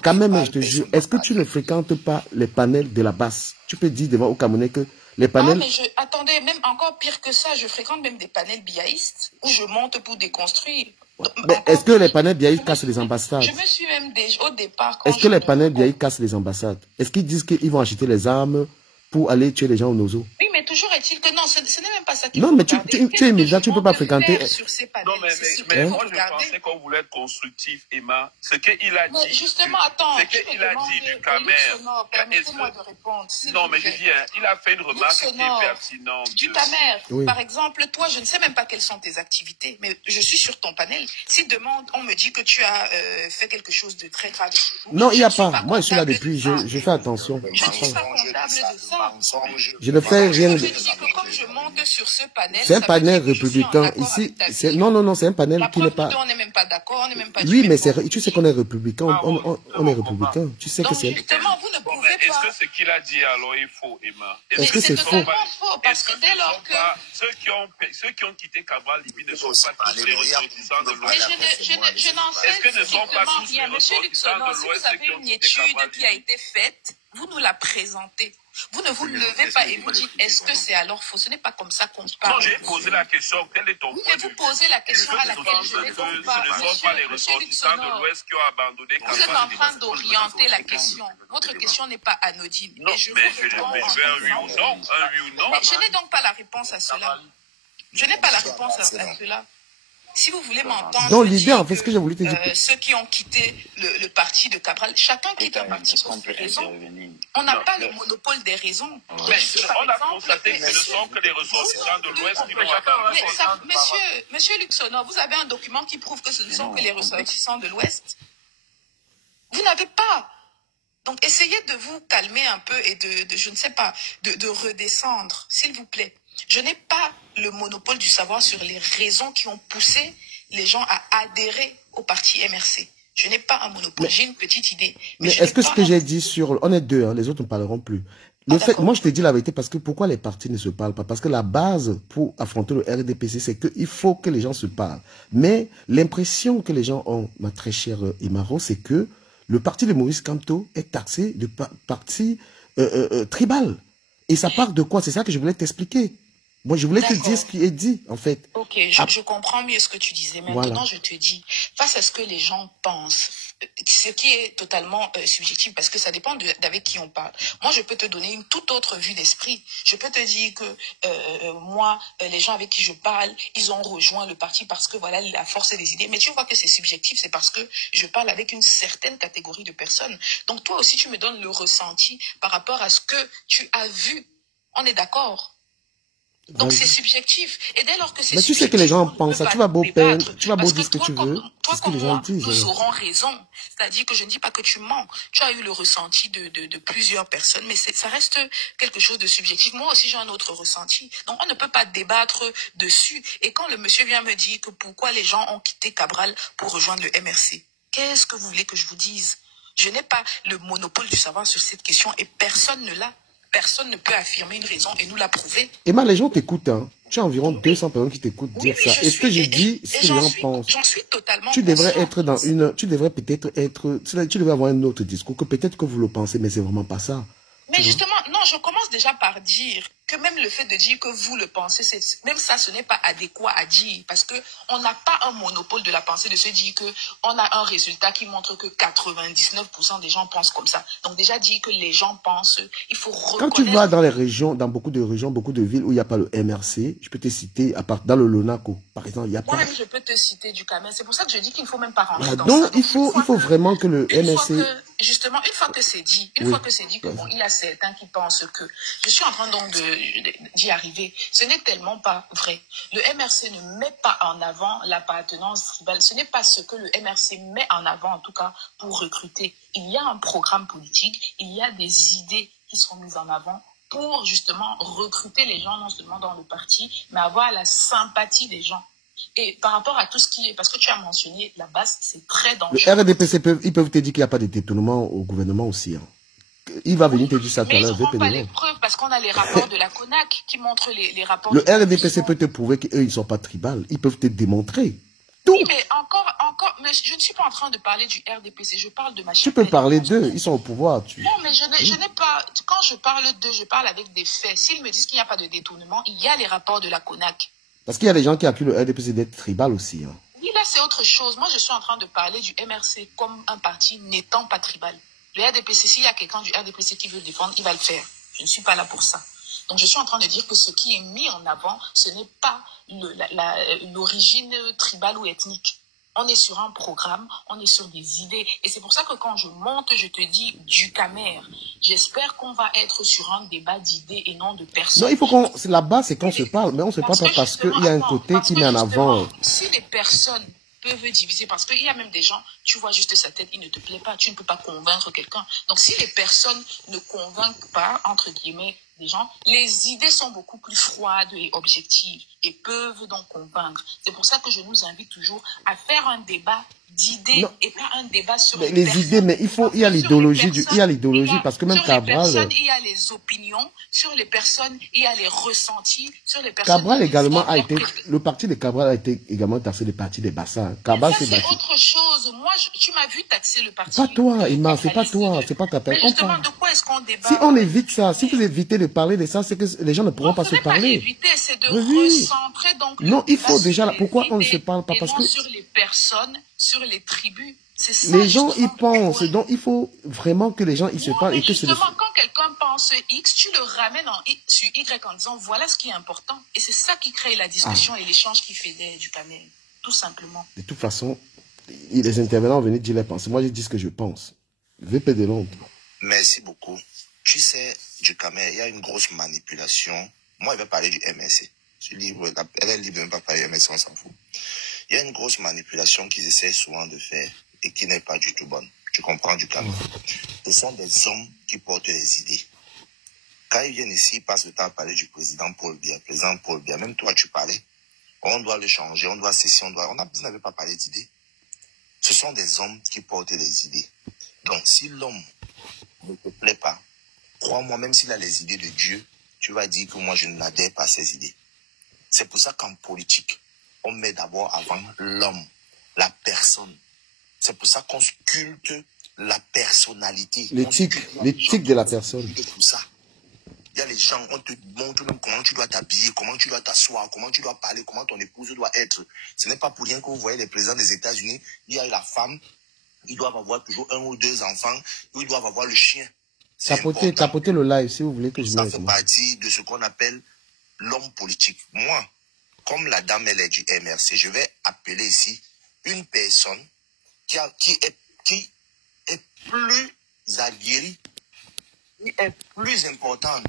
quand même, je te jure. Est-ce que tu ne fréquentes pas les panels de la basse? Tu peux dire devant au Camerounais que les panels... Ah, mais attendez, même encore pire que ça, je fréquente même des panels biaïstes où je monte pour déconstruire. Est-ce que les panels biaïstes cassent les ambassades? Je me suis même déjà, au départ... Est-ce que les panels biaïstes cassent les ambassades? Est-ce qu'ils disent qu'ils vont acheter les armes pour aller tuer les gens au Nozo? Oui, mais toujours est-il que non, ce n'est même pas ça qui non, mais tu es militant, tu ne peux pas fréquenter... Non, mais moi, je pensais qu'on voulait être constructif, Emma. Ce qu'il a dit... Justement, attends. Ce qu'il a dit du Camer... Permettez-moi de répondre. Non, mais je dis, il a fait une remarque qui est pertinente. Du Camer, par exemple, toi, je ne sais même pas quelles sont tes activités, mais je suis sur ton panel. Si demain, on me dit que tu as fait quelque chose de très grave... Non, il n'y a pas. Moi, je suis là depuis, je fais attention. Je ne suis pas comptable de ça. Je ne fais rien. C'est un panel républicain. Ici, non, c'est un panel qui n'est pas... On n'est même pas d'accord, on n'est même pas... Oui, mais tu sais qu'on est républicain, on est républicain. Tu sais que c'est... Justement, vous ne pouvez pas... Est-ce que ce qu'il a dit alors est faux, Emma? Est-ce que c'est faux? Parce que dès lors que... Ceux qui ont quitté Cabral Libye ne sont pas tous les ressortissants de l'Ouest. Je n'en sais strictement rien. Monsieur Luxonor, si vous avez une étude qui a été faite, vous nous la présentez. Vous ne vous levez pas et vous dites, est-ce que c'est alors faux? Ce n'est pas comme ça qu'on parle. Non, j'ai posé la question, quel est ton point de vue? Oui, mais vous posez la question à laquelle je ne réponds pas. Ce ne sont pas les ressortissants de l'Ouest qui ont abandonné Cabral. Vous êtes en train d'orienter la question. Votre question n'est pas anodine. Non, mais je veux un oui ou non. Un oui ou non. Mais je n'ai donc pas la réponse à cela. Je n'ai pas la réponse à cela. Si vous voulez m'entendre, donc l'idée, en fait, ce que j'ai voulu te dire, ceux qui ont quitté le parti de Cabral, chacun quitte un parti pour ses raisons. On n'a pas le monopole des raisons. Mais on a constaté que ce ne sont que les ressortissants de l'Ouest qui vont abandonner. Monsieur Luxonor, vous avez un document qui prouve que ce ne sont que les ressortissants de l'Ouest? Vous n'avez pas. Donc essayez de vous calmer un peu et je ne sais pas, de redescendre, s'il vous plaît. Je n'ai pas le monopole du savoir sur les raisons qui ont poussé les gens à adhérer au parti MRC. Je n'ai pas un monopole, j'ai une petite idée. Mais est-ce que ce que j'ai dit sur... On est deux, hein, les autres ne parleront plus. Le fait, moi, je te dis la vérité parce que pourquoi les partis ne se parlent pas? Parce que la base pour affronter le RDPC, c'est qu'il faut que les gens se parlent. Mais l'impression que les gens ont, ma très chère Imaro, c'est que le parti de Maurice Kamto est taxé de parti tribal. Et ça part de quoi? C'est ça que je voulais t'expliquer. Moi, je voulais te dire ce qui est dit, en fait. Ok, je comprends mieux ce que tu disais. Maintenant, voilà. Je te dis, face à ce que les gens pensent, ce qui est totalement subjectif, parce que ça dépend d'avec qui on parle. Moi, je peux te donner une toute autre vue d'esprit. Je peux te dire que moi, les gens avec qui je parle, ils ont rejoint le parti parce que voilà la force des idées. Mais tu vois que c'est subjectif, c'est parce que je parle avec une certaine catégorie de personnes. Donc toi aussi, tu me donnes le ressenti par rapport à ce que tu as vu. On est d'accord? Donc c'est subjectif. Et dès lors que c'est subjectif, tu sais que les gens pensent ça, tu vas beau peindre, tu vas beau dire ce que tu veux. Toi comme moi, nous aurons raison. C'est-à-dire que je ne dis pas que tu mens. Tu as eu le ressenti de plusieurs personnes, mais ça reste quelque chose de subjectif. Moi aussi, j'ai un autre ressenti. Donc on ne peut pas débattre dessus. Et quand le monsieur vient me dire que pourquoi les gens ont quitté Cabral pour rejoindre le MRC, qu'est-ce que vous voulez que je vous dise? Je n'ai pas le monopole du savoir sur cette question et personne ne l'a. Personne ne peut affirmer une raison et nous la prouver. Emma, les gens t'écoutent. Hein. Tu as environ 200 personnes qui t'écoutent dire ça. Est-ce que j'ai dit ce que les gens pensent? J'en suis totalement Tu devrais être dans une... Tu devrais peut-être être... Tu devrais avoir un autre discours que peut-être que vous le pensez, mais c'est vraiment pas ça. Mais justement, non, je commence déjà par dire que même le fait de dire que vous le pensez, même ça, ce n'est pas adéquat à dire. Parce qu'on n'a pas un monopole de la pensée de se dire qu'on a un résultat qui montre que 99% des gens pensent comme ça. Donc déjà dire que les gens pensent, il faut reconnaître... Quand tu vas dans les régions, dans beaucoup de régions, beaucoup de villes où il n'y a pas le MRC, je peux te citer, à part dans le Lonaco, par exemple, il n'y a pas... Moi-même, je peux te citer du Cameroun. C'est pour ça que je dis qu'il ne faut même pas rentrer dans donc, ça. Donc, il faut vraiment que le MRC... Justement, une fois que c'est dit, que bon, il y a certains qui pensent que je suis en train donc d'y arriver. Ce n'est tellement pas vrai. Le MRC ne met pas en avant l'appartenance tribale. Ce n'est pas ce que le MRC met en avant, en tout cas, pour recruter. Il y a un programme politique, il y a des idées qui sont mises en avant pour justement recruter les gens, non seulement dans le parti, mais avoir la sympathie des gens. Et par rapport à tout ce qui est, parce que tu as mentionné la base, c'est très dangereux. Le RDPC, ils peuvent te dire qu'il n'y a pas de détournement au gouvernement aussi. Hein. Il va venir te dire ça tout à l'heure. Mais ils n'auront pas les preuves parce qu'on a les rapports de la CONAC qui montrent les rapports. Le RDPC peut te prouver qu'eux, ils ne sont pas tribales. Ils peuvent te démontrer. Tout. Oui, mais encore, mais je ne suis pas en train de parler du RDPC, je parle de ma chapelle. Tu peux parler d'eux, ils sont au pouvoir. Non, mais je n'ai pas, quand je parle d'eux, je parle avec des faits. S'ils me disent qu'il n'y a pas de détournement, il y a les rapports de la CONAC. Parce qu'il y a des gens qui accusent le RDPC d'être tribal aussi. Hein. Oui, là, c'est autre chose. Moi, je suis en train de parler du MRC comme un parti n'étant pas tribal. Le RDPC, s'il y a quelqu'un du RDPC qui veut le défendre, il va le faire. Je ne suis pas là pour ça. Donc, je suis en train de dire que ce qui est mis en avant, ce n'est pas l'origine tribale ou ethnique. On est sur un programme, on est sur des idées. Et c'est pour ça que quand je monte, je te dis du Camer. J'espère qu'on va être sur un débat d'idées et non de personnes. Non, il faut qu'on... Là-bas, c'est qu'on se parle, mais on se parle pas parce qu'il y a un côté qui met en avant... Si les personnes peuvent diviser, parce qu'il y a même des gens, tu vois juste sa tête, il ne te plaît pas, tu ne peux pas convaincre quelqu'un. Donc si les personnes ne convainquent pas, entre guillemets, des gens, les idées sont beaucoup plus froides et objectives et peuvent donc convaincre. C'est pour ça que je nous invite toujours à faire un débat d'idées et pas un débat sur les idées, mais il y a l'idéologie, parce que même Cabral... Sur les personnes, il y a les opinions, sur les personnes, il y a les ressentis, sur les personnes... Cabral également a été... Le parti de Cabral a été également taxé le parti des bassins. Cabral c'est autre chose. Moi, tu m'as vu taxer le parti... Pas toi, Ima, c'est pas toi, c'est pas ta personne. Mais justement, de quoi est-ce qu'on débat? Si on évite ça, si vous évitez de parler de ça, c'est que les gens ne pourront pas se parler. Éviter, c'est de recentrer donc... Non, il faut déjà... Pourquoi on ne se parle pas? Parce que... sur les personnes, sur les tribus. Ça, les gens y pensent, donc il faut vraiment que les gens y se parlent. Et que justement, quand quelqu'un pense X, tu le ramènes sur Y en disant voilà ce qui est important. Et c'est ça qui crée la discussion et l'échange qui fédère du Cameroun, tout simplement. De toute façon, les intervenants venaient dire les pensées. Moi, je dis ce que je pense. VP de Londres. Merci beaucoup. Tu sais, du Cameroun, il y a une grosse manipulation. Moi, je vais parler du MSC. Je suis libre, elle est libre de ne pas parler du MSC, on s'en fout. Il y a une grosse manipulation qu'ils essaient souvent de faire et qui n'est pas du tout bonne. Tu comprends du Cameroun. Ce sont des hommes qui portent des idées. Quand ils viennent ici, ils passent le temps à parler du président Paul Biya. Président Paul Biya, même toi tu parlais. On doit le changer, on doit cesser, vous n'avez pas parlé d'idées. Ce sont des hommes qui portent les idées. Donc, si l'homme ne te plaît pas, crois-moi, même s'il a les idées de Dieu, tu vas dire que moi, je n'adhère pas à ses idées. C'est pour ça qu'en politique, on met d'abord avant l'homme, la personne. C'est pour ça qu'on sculpte la personnalité. L'éthique de la personne. C'est pour ça. Il y a les gens, on te montre même comment tu dois t'habiller, comment tu dois t'asseoir, comment tu dois parler, comment ton épouse doit être. Ce n'est pas pour rien que vous voyez les présidents des États-Unis, il y a la femme, ils doivent avoir toujours 1 ou 2 enfants, ils doivent avoir le chien. Tapotez le live si vous voulez que je Ça mette. fait partie de ce qu'on appelle l'homme politique. Moi, comme la dame elle est du MRC, je vais appeler ici une personne qui est plus aguerrie, qui est plus importante.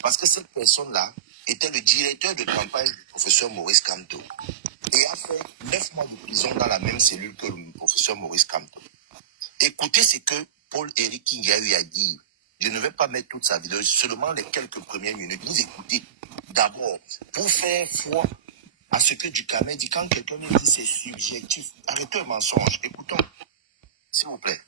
Parce que cette personne-là était le directeur de campagne du professeur Maurice Kamto et a fait 9 mois de prison dans la même cellule que le professeur Maurice Kamto. Écoutez ce que Paul-Éric Kingahu a dit. Je ne vais pas mettre toute sa vidéo, seulement les quelques premières minutes. Vous écoutez d'abord pour faire foi à ce que Dukamé dit. Quand quelqu'un me dit c'est subjectif, arrêtez le mensonge. Écoutons, s'il vous plaît.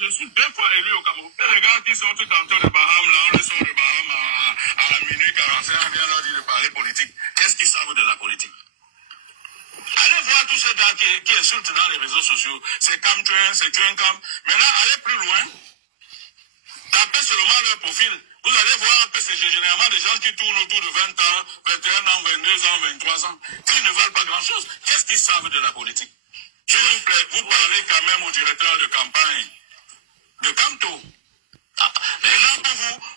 Je suis 2 fois élu au Cameroun. Les gars qui sont tout en train de Bahamas, là, on les sort de Bahamas à minuit 45, on vient leur dire de parler politique. Qu'est-ce qu'ils savent de la politique? Allez voir tous ces gars qui insultent dans les réseaux sociaux. C'est Camtrain, c'est Train-Cam. Maintenant, allez plus loin. Tapez seulement leur profil. Vous allez voir que c'est généralement des gens qui tournent autour de 20 ans, 21 ans, 22 ans, 23 ans, qui ne veulent pas grand-chose. Qu'est-ce qu'ils savent de la politique? S'il vous plaît, vous parlez quand même au directeur de campagne de Kamto. Maintenant,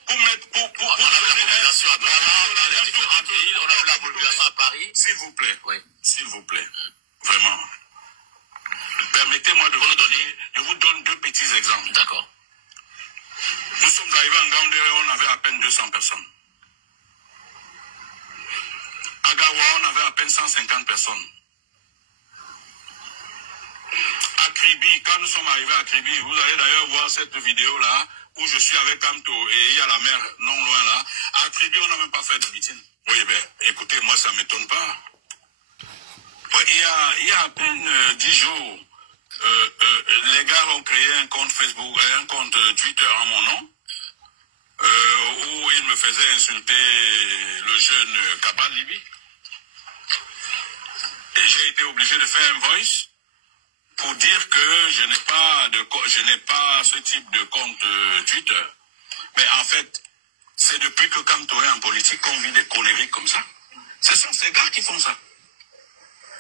pour mettre... on a la population à Douala, dans les différents pays, on a la population à Paris. S'il vous plaît, oui, s'il vous plaît, vraiment. Permettez-moi de vous donner, je vous donne 2 petits exemples. D'accord. Nous sommes arrivés en Gaoundéré, on avait à peine 200 personnes. À Gawa, on avait à peine 150 personnes. À Kribi, quand nous sommes arrivés à Kribi, vous allez d'ailleurs voir cette vidéo-là, où je suis avec Kamto, et il y a la mer non loin là. À Kribi, on n'a même pas fait de meeting. Oui, ben, écoutez, moi, ça ne m'étonne pas. Il y a à peine 10 jours, les gars ont créé un compte Facebook, un compte Twitter en mon nom, où ils me faisaient insulter le jeune Kabal Libi. Et j'ai été obligé de faire un voice pour dire que je n'ai pas ce type de compte Twitter. Mais en fait, c'est depuis que Kamto est en politique qu'on vit des conneries comme ça. Ce sont ces gars qui font ça.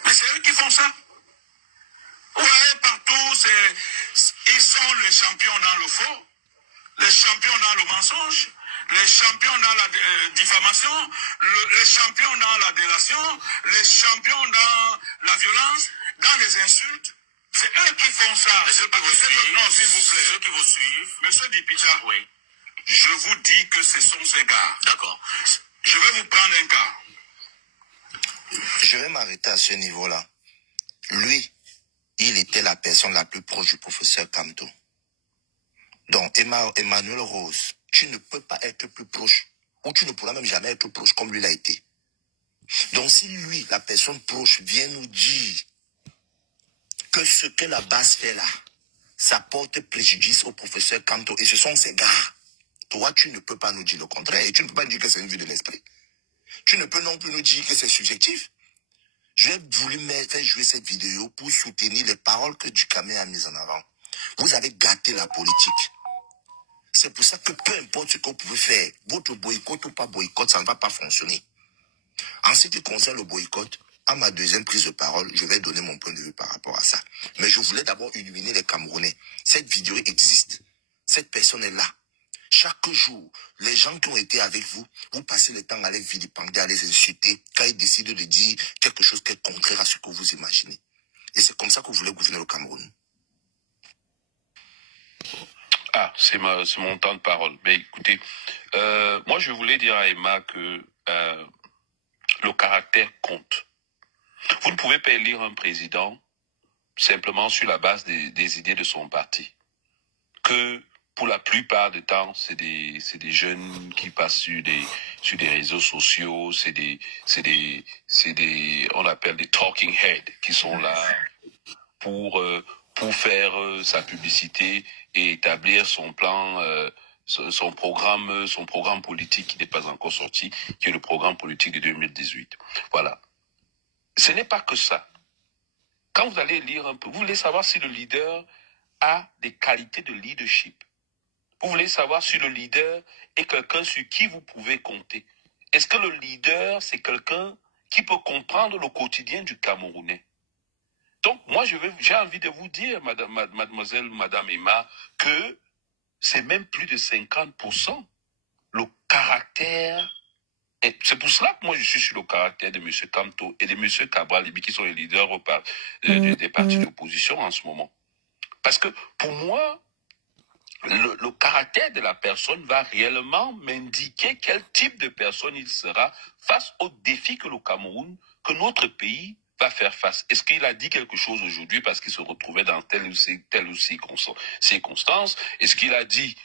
Mais c'est eux qui font ça. Ouais, partout, ils sont les champions dans le faux, les champions dans le mensonge, les champions dans la diffamation, les champions dans la délation, les champions dans la violence, dans les insultes. C'est eux qui font ça. Non, s'il vous plaît. Ceux qui vous suivent. Monsieur Dipita, oui. Je vous dis que ce sont ces gars. D'accord. Je vais vous prendre un cas. Je vais m'arrêter à ce niveau-là. Lui, il était la personne la plus proche du professeur Kamto. Donc, Emmanuel Rose, tu ne peux pas être plus proche, ou tu ne pourras même jamais être proche comme lui l'a été. Donc, si lui, la personne proche, vient nous dire que ce que la base fait là, ça porte préjudice au professeur Kamto, et ce sont ces gars, toi, tu ne peux pas nous dire le contraire, et tu ne peux pas dire que c'est une vue de l'esprit. Tu ne peux non plus nous dire que c'est subjectif. J'ai voulu faire jouer cette vidéo pour soutenir les paroles que Dukamé a mises en avant. Vous avez gâté la politique. C'est pour ça que peu importe ce que vous pouvez faire, votre boycott ou pas boycott, ça ne va pas fonctionner. En ce qui concerne le boycott, à ma deuxième prise de parole, je vais donner mon point de vue par rapport à ça. Mais je voulais d'abord illuminer les Camerounais. Cette vidéo existe. Cette personne est là. Chaque jour, les gens qui ont été avec vous, vous passez le temps à les vilipender, à les insulter, quand ils décident de dire quelque chose qui est contraire à ce que vous imaginez. Et c'est comme ça que vous voulez gouverner le Cameroun. Ah, c'est mon temps de parole. Mais écoutez, moi je voulais dire à Emma que le caractère compte. Vous ne pouvez pas élire un président simplement sur la base des idées de son parti. Que pour la plupart du temps, c'est des jeunes qui passent sur des réseaux sociaux, c'est des on appelle des talking heads qui sont là pour faire sa publicité et établir son plan, son programme politique qui n'est pas encore sorti, qui est le programme politique de 2018. Voilà. Ce n'est pas que ça. Quand vous allez lire un peu, vous voulez savoir si le leader a des qualités de leadership. Vous voulez savoir si le leader est quelqu'un sur qui vous pouvez compter. Est-ce que le leader, c'est quelqu'un qui peut comprendre le quotidien du Camerounais? Donc, moi, j'ai envie de vous dire, Madame Emma, que c'est même plus de 50%. Le caractère, et c'est pour cela que moi, je suis sur le caractère de M. Kamto et de M. Cabral Libi, qui sont les leaders des partis d'opposition en ce moment. Parce que, pour moi, le caractère de la personne va réellement m'indiquer quel type de personne il sera face aux défis que le Cameroun, que notre pays va faire face. Est-ce qu'il a dit quelque chose aujourd'hui parce qu'il se retrouvait dans telle ou circonstance? Est-ce qu'il a dit,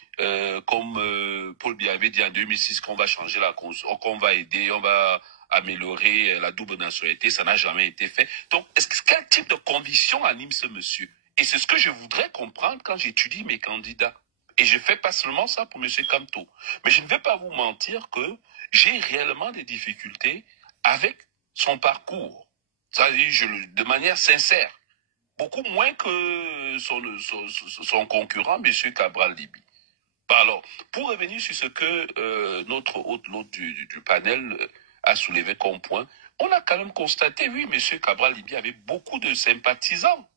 comme Paul Biya avait dit en 2006, qu'on va changer qu'on va aider, on va améliorer la double nationalité? Ça n'a jamais été fait. Donc, quel type de conviction anime ce monsieur? Et c'est ce que je voudrais comprendre quand j'étudie mes candidats. Et je fais pas seulement ça pour M. Kamto. Mais je ne vais pas vous mentir que j'ai réellement des difficultés avec son parcours. C'est-à-dire, de manière sincère. Beaucoup moins que son concurrent, M. Cabral Libi. Alors, pour revenir sur ce que notre hôte du panel a soulevé comme point, on a quand même constaté, oui, M. Cabral Libi avait beaucoup de sympathisants.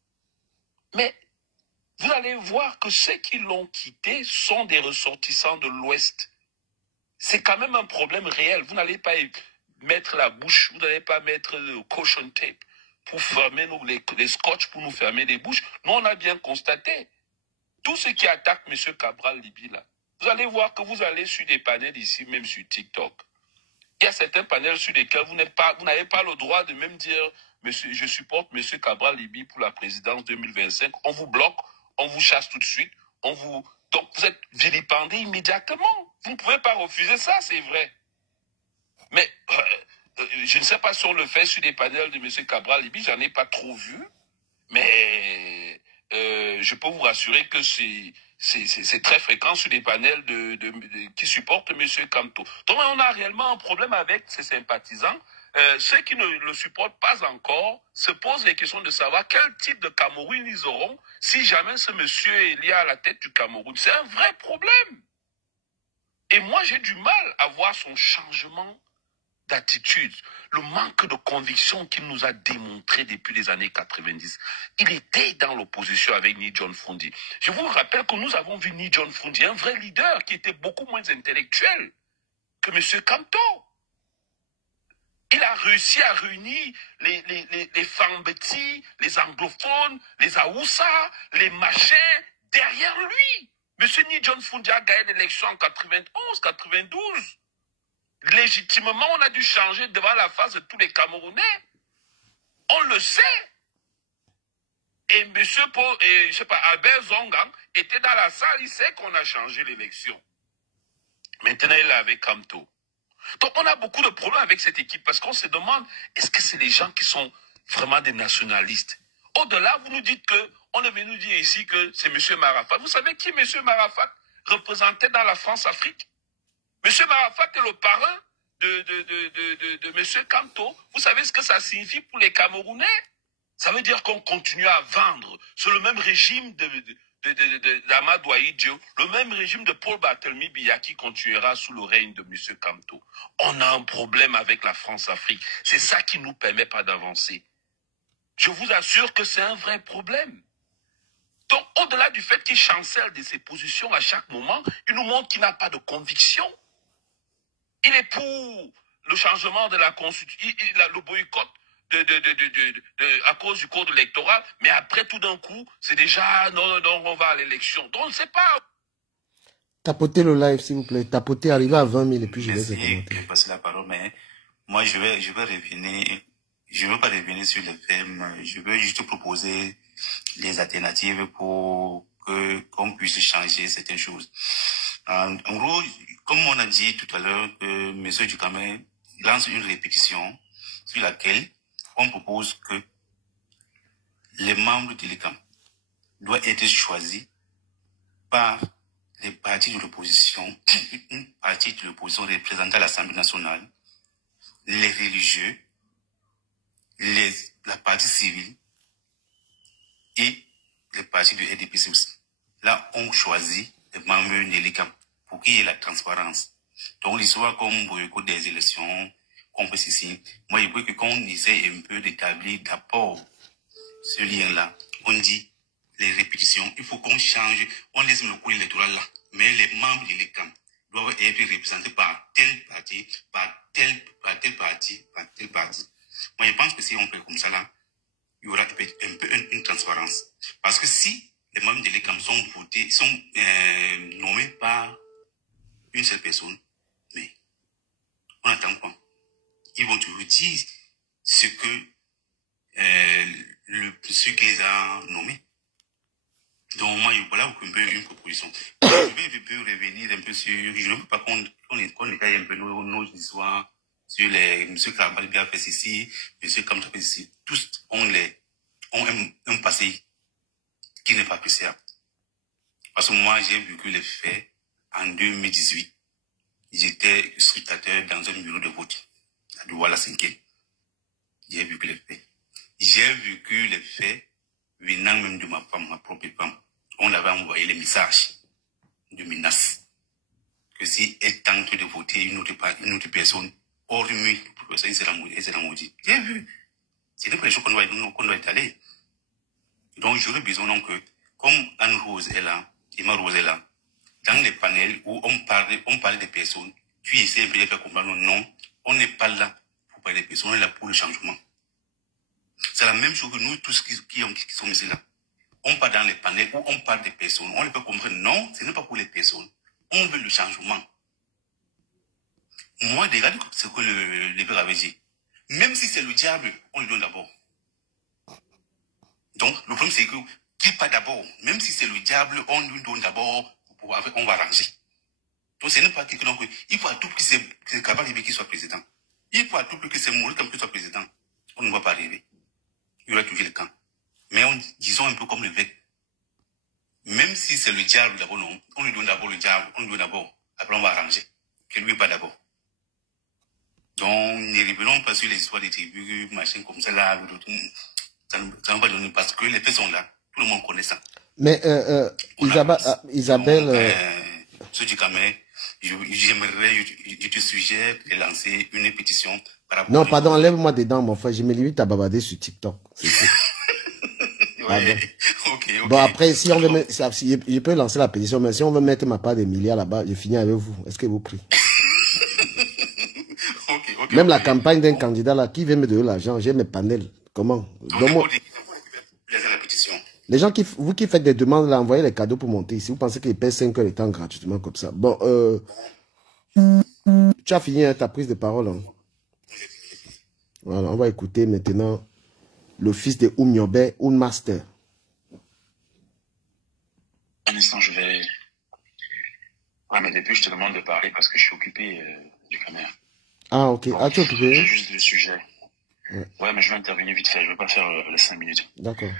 Mais vous allez voir que ceux qui l'ont quitté sont des ressortissants de l'Ouest. C'est quand même un problème réel. Vous n'allez pas mettre la bouche, vous n'allez pas mettre le caution tape pour fermer les scotch pour nous fermer les bouches. Nous, on a bien constaté. Tous ceux qui attaquent M. Cabral Libi, là, vous allez voir que vous allez sur des panels ici, même sur TikTok. Il y a certains panels sur lesquels vous n'avez pas le droit de même dire je supporte M. Cabral Libi pour la présidence 2025. On vous bloque, on vous chasse tout de suite, donc vous êtes vilipendé immédiatement. Vous ne pouvez pas refuser ça, c'est vrai. Mais je ne sais pas si on le fait sur des panels de M. Cabral Libi, j'en ai pas trop vu. Mais je peux vous rassurer que c'est très fréquent sur des panels qui supportent M. Kamto. Donc on a réellement un problème avec ses sympathisants. Ceux qui ne le supportent pas encore se posent les questions de savoir quel type de Cameroun ils auront si jamais ce monsieur est lié à la tête du Cameroun. C'est un vrai problème. Et moi, j'ai du mal à voir son changement d'attitude, le manque de conviction qu'il nous a démontré depuis les années 90. Il était dans l'opposition avec Ni John Fundi. Je vous rappelle que nous avons vu Ni John Fundi, un vrai leader qui était beaucoup moins intellectuel que M. Kamto. Il a réussi à réunir les Fambeti, les anglophones, les Aoussa, les machins derrière lui. M. Ni John Fundi a gagné l'élection en 91, 92. Légitimement, on a dû changer devant la face de tous les Camerounais. On le sait. Et M. Albert Zongang était dans la salle, il sait qu'on a changé l'élection. Maintenant, il est avec Kamto. Donc, on a beaucoup de problèmes avec cette équipe parce qu'on se demande, est-ce que c'est les gens qui sont vraiment des nationalistes? Au-delà, vous nous dites on est venu dire ici que c'est M. Marafat. Vous savez qui M. Marafat représentait dans la France-Afrique? M. Marafat est le parrain de M. Kamto. Vous savez ce que ça signifie pour les Camerounais? Ça veut dire qu'on continue à vendre sur le même régime d'Amadou Ahidjo, le même régime de Paul Barthélemy Biya qui continuera sous le règne de M. Kamto. On a un problème avec la France-Afrique. C'est ça qui ne nous permet pas d'avancer. Je vous assure que c'est un vrai problème. Donc, au-delà du fait qu'il chancelle de ses positions à chaque moment, il nous montre qu'il n'a pas de conviction. Il est pour le changement de la Constitution, le boycott à cause du code électoral, mais après, tout d'un coup, c'est déjà, non, on va à l'élection. Donc, on ne sait pas. Tapotez le live, s'il vous plaît. Tapotez, arrivez à 20 000 et puis je vais commenter. Je vais passer la parole, mais moi, je vais revenir, je ne veux pas revenir sur le thème, je veux juste proposer des alternatives pour qu'on puisse changer certaines choses. En gros, comme on a dit tout à l'heure, M. Dukame lance une répétition sur laquelle on propose que les membres de l'ECAM doivent être choisis par les partis de l'opposition, une partie de l'opposition représentant l'Assemblée nationale, les religieux, la partie civile et les partis de RDPC aussi. Là, on choisit les membres de l'ECAM pour qu'il y ait la transparence. Donc, l'histoire comme beaucoup des élections, qu'on fait ici, moi, je veux que quand on essaie un peu d'établir d'abord ce lien-là, on dit les répétitions, il faut qu'on change, on laisse le cours électoral là, mais les membres de l'ECAM doivent être représentés par tel parti, par tel parti. Moi, je pense que si on fait comme ça là, il y aura peut-être un peu une transparence. Parce que si les membres de l'ECAM sont votés, sont nommés par une seule personne, mais on attend quoi? Ils vont toujours dire ce que ceux qui les a nommés. Donc moi, voilà un peu une proposition. Je vais un peu revenir un peu sur... Je ne veux pas qu'on écaille un peu nos histoires sur les... M. Krabal bien fait ici, M. Kamta fait ici. Tous ont un passé qui n'est pas appréciable. Parce que moi, j'ai vécu les faits en 2018. J'étais scrutateur dans un bureau de vote à Douala-Cinquième. J'ai vécu les faits. J'ai vécu les faits venant même de ma femme, ma propre femme. On avait envoyé les messages de menace. Que si elle tente de voter une autre personne, hormis pour personne, elle sera maudite. J'ai vu. C'est une pression qu'on doit étaler. Donc, j'aurais besoin donc que, comme Anne-Rose est là, Emma Rose est là, dans les panels où on parle des personnes, tu essaies de faire comprendre non, on n'est pas là pour parler des personnes, on est là pour le changement. C'est la même chose que nous tous qui sommes ici là. On parle dans les panels où on parle des personnes, on ne peut comprendre non, ce n'est pas pour les personnes. On veut le changement. Moi, regardez ce que le père avait dit. Même si c'est le diable, on le donne d'abord. Donc, le problème c'est que qu'il pas d'abord, même si c'est le diable, on lui donne d'abord, on va ranger. Donc, ce n'est pas quelque chose. Il faut à tout prix que c'est capable qu'il soit président. Il faut à tout prix que c'est mourir comme qu'il soit président. On ne va pas arriver. Il y aura toujours le camp. Mais disons un peu comme l'évêque. Même si c'est le diable d'abord, non, on lui donne d'abord le diable, on lui donne d'abord. Après, on va arranger. Que lui pas d'abord. Donc, ne revenons pas sur les histoires des tribus, machin comme ça là, ça ne va pas donner parce que les faits sont là. Tout le monde connaît ça. Mais, Isabelle, ce du Camer, je te suggère de lancer une pétition par rapport. Non, pardon, enlève-moi dedans, mon frère. Je me limite à bavarder sur TikTok. Ouais, okay. Bon, après, si on veut mettre, je peux lancer la pétition, mais si on veut mettre ma part des milliards là-bas, je finis avec vous. Est-ce que vous priez? Même la campagne d'un candidat là, qui veut me donner l'argent, j'ai mes panels. Comment? Les gens vous qui faites des demandes là, envoyez les cadeaux pour monter ici. Vous pensez qu'ils paient 5 heures de temps gratuitement comme ça? Bon, tu as fini ta prise de parole. Hein? Voilà, on va écouter maintenant le fils de Oumiobe, Master. Un instant, je vais... Ouais, mais depuis, je te demande de parler parce que je suis occupé du caméra. Ah, ok. Bon, tu es occupé? J'ai juste le sujet. Ouais, mais je vais intervenir vite fait. Je ne vais pas faire les 5 minutes. D'accord.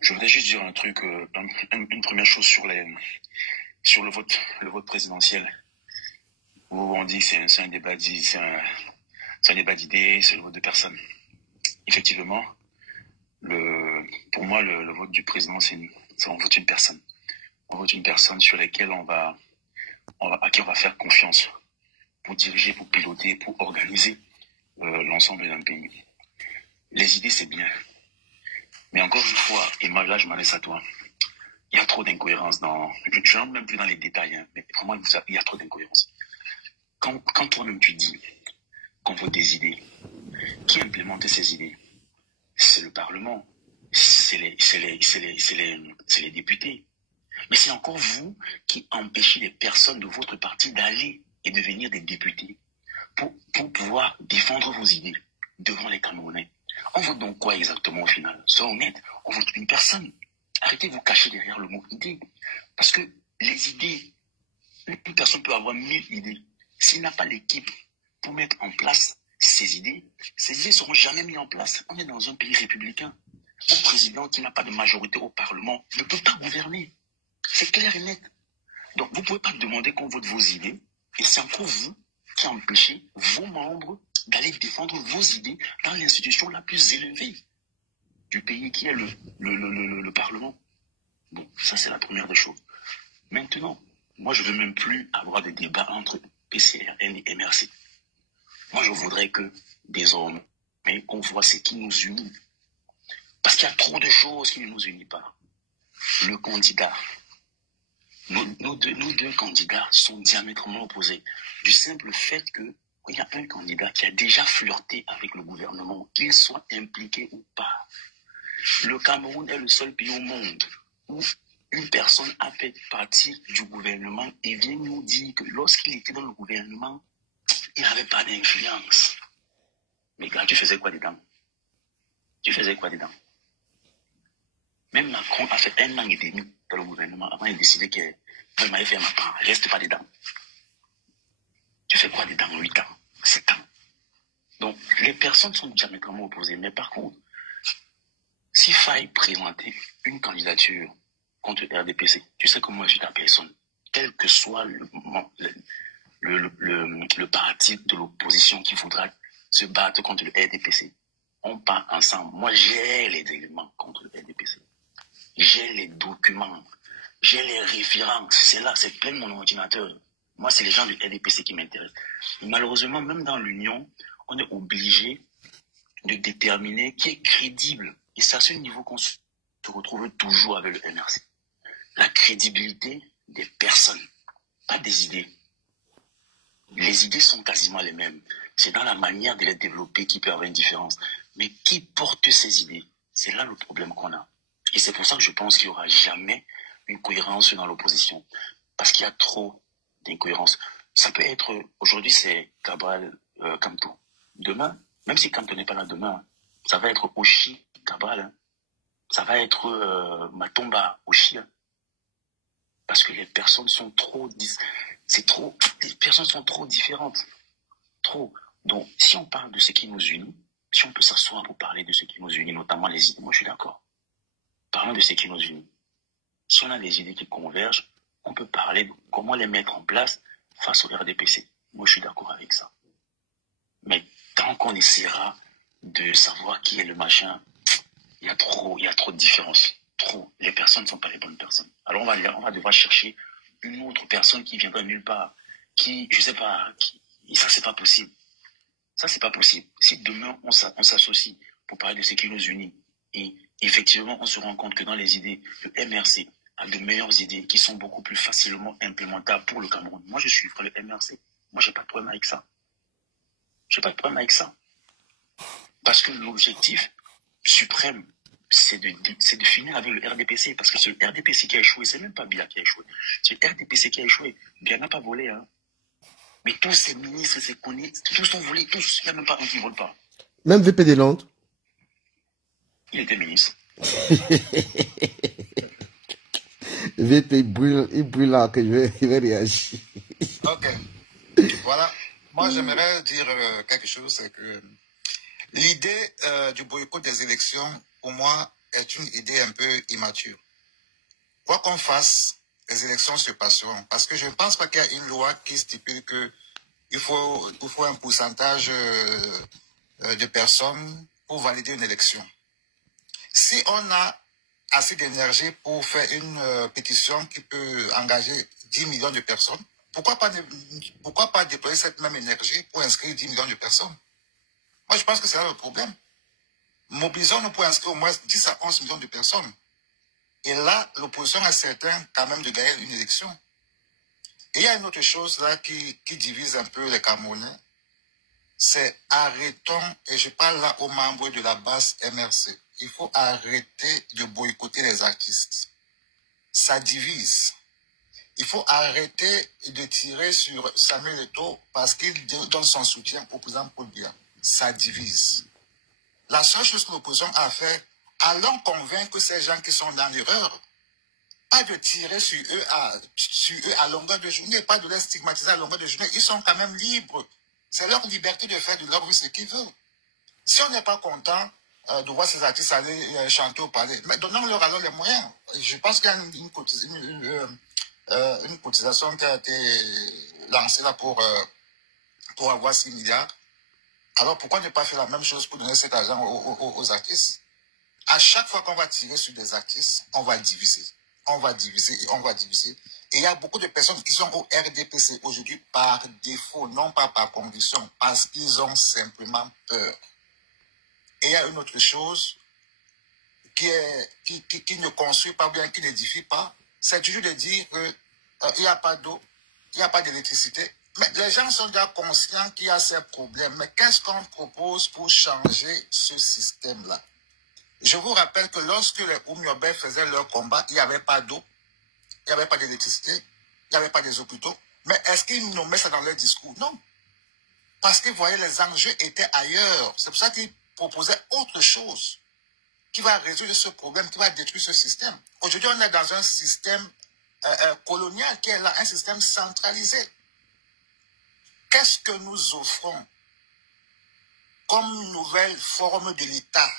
Je voudrais juste dire un truc, une première chose sur le vote présidentiel. Où on dit que c'est un débat d'idées, c'est le vote de personnes. Effectivement, pour moi, le vote du président, on vote une personne. On vote une personne sur laquelle à qui on va faire confiance pour diriger, pour piloter, pour organiser l'ensemble d'un pays. Les idées, c'est bien. Mais encore une fois, et moi là, je m'adresse à toi, il y a trop d'incohérences je n'entre même plus dans les détails, hein, mais vraiment, il y a trop d'incohérences. Quand toi-même tu dis qu'on vote des idées, qui implémente ces idées? C'est le Parlement, c'est les députés. Mais c'est encore vous qui empêchez les personnes de votre parti d'aller et devenir des députés pour pouvoir défendre vos idées devant les Camerounais. On vote donc quoi exactement au final? Soyons honnêtes, on vote une personne. Arrêtez de vous cacher derrière le mot idée. Parce que les idées, une personne peut avoir 1000 idées. S'il n'a pas l'équipe pour mettre en place ces idées ne seront jamais mises en place. On est dans un pays républicain. Un président qui n'a pas de majorité au Parlement ne peut pas gouverner. C'est clair et net. Donc, vous ne pouvez pas demander qu'on vote vos idées, et c'est encore vous qui empêchez vos membres d'aller défendre vos idées dans l'institution la plus élevée du pays, qui est le Parlement. Bon, ça c'est la première des choses. Maintenant, moi je ne veux même plus avoir des débats entre PCRN et MRC. Moi je voudrais que, désormais, qu'on voit ce qui nous unit. Parce qu'il y a trop de choses qui ne nous unissent pas. Le candidat. Nos deux candidats sont diamétralement opposés. Du simple fait qu'il y a un candidat qui a déjà flirté avec le gouvernement, qu'il soit impliqué ou pas. Le Cameroun est le seul pays au monde où une personne a fait partie du gouvernement et vient nous dire que lorsqu'il était dans le gouvernement, il n'avait pas d'influence. Mais gars, tu faisais quoi dedans? Même Macron a fait 1 an et demi dans le gouvernement avant de décider qu'il m'allait faire ma part. Reste pas dedans. Tu fais quoi dedans 8 ans, 7 ans? Donc, les personnes sont diamétralement opposées. Mais par contre, s'il faille présenter une candidature contre le RDPC, tu sais que moi je suis ta personne. Quel que soit le parti de l'opposition qui voudra se battre contre le RDPC, on part ensemble. Moi, j'ai les éléments contre le RDPC. J'ai les documents. J'ai les références. C'est là, c'est plein de mon ordinateur. Moi, c'est les gens du RDPC qui m'intéressent. Malheureusement, même dans l'Union, on est obligé de déterminer qui est crédible. Et c'est à ce niveau qu'on se retrouve toujours avec le MRC. La crédibilité des personnes, pas des idées. Les idées sont quasiment les mêmes. C'est dans la manière de les développer qui peut y avoir une différence. Mais qui porte ces idées? C'est là le problème qu'on a. Et c'est pour ça que je pense qu'il n'y aura jamais une cohérence dans l'opposition. Parce qu'il y a trop d'incohérences. Ça peut être, aujourd'hui c'est Cabral Kamto. Demain, même si Kamto n'est pas là demain, ça va être Oshi Cabral. Hein. Ça va être Matomba Oshi. Hein. Parce que les personnes sont trop... les personnes sont trop différentes. Trop. Donc, si on parle de ce qui nous unit, si on peut s'asseoir pour parler de ce qui nous unit, notamment les idées, moi je suis d'accord. Parlons de ce qui nous unit. Si on a des idées qui convergent, on peut parler de comment les mettre en place face au RDPC. Moi, je suis d'accord avec ça. Mais tant qu'on essaiera de savoir qui est le machin, il y a trop de différences. Trop. Les personnes ne sont pas les bonnes personnes. Alors, on va devoir chercher une autre personne qui viendra de nulle part. Qui, je sais pas, et ça, c'est pas possible. Ça, c'est pas possible. Si demain, on s'associe pour parler de ce qui nous unit, et effectivement, on se rend compte que dans les idées, le MRC a de meilleures idées qui sont beaucoup plus facilement implémentables pour le Cameroun. Moi, je suivrai le MRC. Moi, j'ai pas de problème avec ça. Parce que l'objectif suprême, c'est de finir avec le RDPC. Parce que c'est le RDPC qui a échoué. C'est même pas Bila qui a échoué. C'est le RDPC qui a échoué. Bila n'a pas volé, hein. Mais tous ces ministres, ces connus, tous ont volé, tous. Il n'y a même pas un qui ne vole pas. Même VP des Landes. Il était ministre. VP, il brûle là, que je vais réagir. Ok. Voilà. Moi, j'aimerais dire quelque chose, c'est que l'idée du boycott des élections, pour moi, est une idée un peu immature. Quoi qu'on fasse, les élections se passeront. Parce que je ne pense pas qu'il y a une loi qui stipule qu'il faut un pourcentage de personnes pour valider une élection. Si on a assez d'énergie pour faire une pétition qui peut engager 10 millions de personnes, pourquoi pas déployer cette même énergie pour inscrire 10 millions de personnes? Moi, je pense que c'est là le problème. Mobilisons-nous pour inscrire au moins 10 à 11 millions de personnes. Et là, l'opposition a certain quand même de gagner une élection. Et il y a une autre chose là qui divise un peu les Camerounais. C'est arrêtons, et je parle là aux membres de la base MRC. Il faut arrêter de boycotter les artistes. Ça divise. Il faut arrêter de tirer sur Samuel Eto'o parce qu'il donne son soutien au président Paul Biya. Ça divise. La seule chose que l'opposition a fait, allons convaincre ces gens qui sont dans l'erreur. Pas de tirer sur eux à longueur de journée, pas de les stigmatiser à longueur de journée. Ils sont quand même libres. C'est leur liberté de faire de leur vie ce qu'ils veulent. Si on n'est pas content, de voir ces artistes aller chanter ou parler. Mais donnons-leur alors les moyens. Je pense qu'il y a une cotisation qui a été lancée là pour avoir 6 milliards. Alors pourquoi ne pas faire la même chose pour donner cet argent aux artistes? À chaque fois qu'on va tirer sur des artistes, on va diviser. On va diviser et on va diviser. Et il y a beaucoup de personnes qui sont au RDPC aujourd'hui par défaut, non pas par conviction, parce qu'ils ont simplement peur. Et il y a une autre chose qui ne construit pas bien, qui n'édifie pas, c'est toujours de dire qu'il n'y a pas d'eau, il n'y a pas d'électricité. Mais les gens sont déjà conscients qu'il y a ces problèmes. Mais qu'est-ce qu'on propose pour changer ce système-là? Je vous rappelle que lorsque les Oumiobe faisaient leur combat, il n'y avait pas d'eau, il n'y avait pas d'électricité, il n'y avait pas des hôpitaux. Mais est-ce qu'ils nommaient ça dans leur discours? Non. Parce qu'ils voyaient les enjeux étaient ailleurs. C'est pour ça qu'ils proposaient autre chose qui va résoudre ce problème, qui va détruire ce système. Aujourd'hui, on est dans un système colonial qui est là, un système centralisé. Qu'est-ce que nous offrons comme nouvelle forme de l'État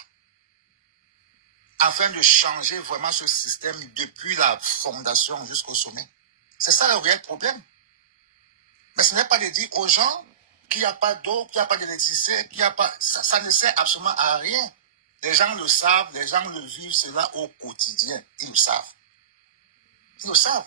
afin de changer vraiment ce système depuis la fondation jusqu'au sommet? C'est ça le réel problème. Mais ce n'est pas de dire aux gens qu'il n'y a pas d'eau, qu'il n'y a pas d'électricité, qu'il n'y a pas... Ça ne sert absolument à rien. Les gens le savent, les gens le vivent, cela au quotidien. Ils le savent. Ils le savent.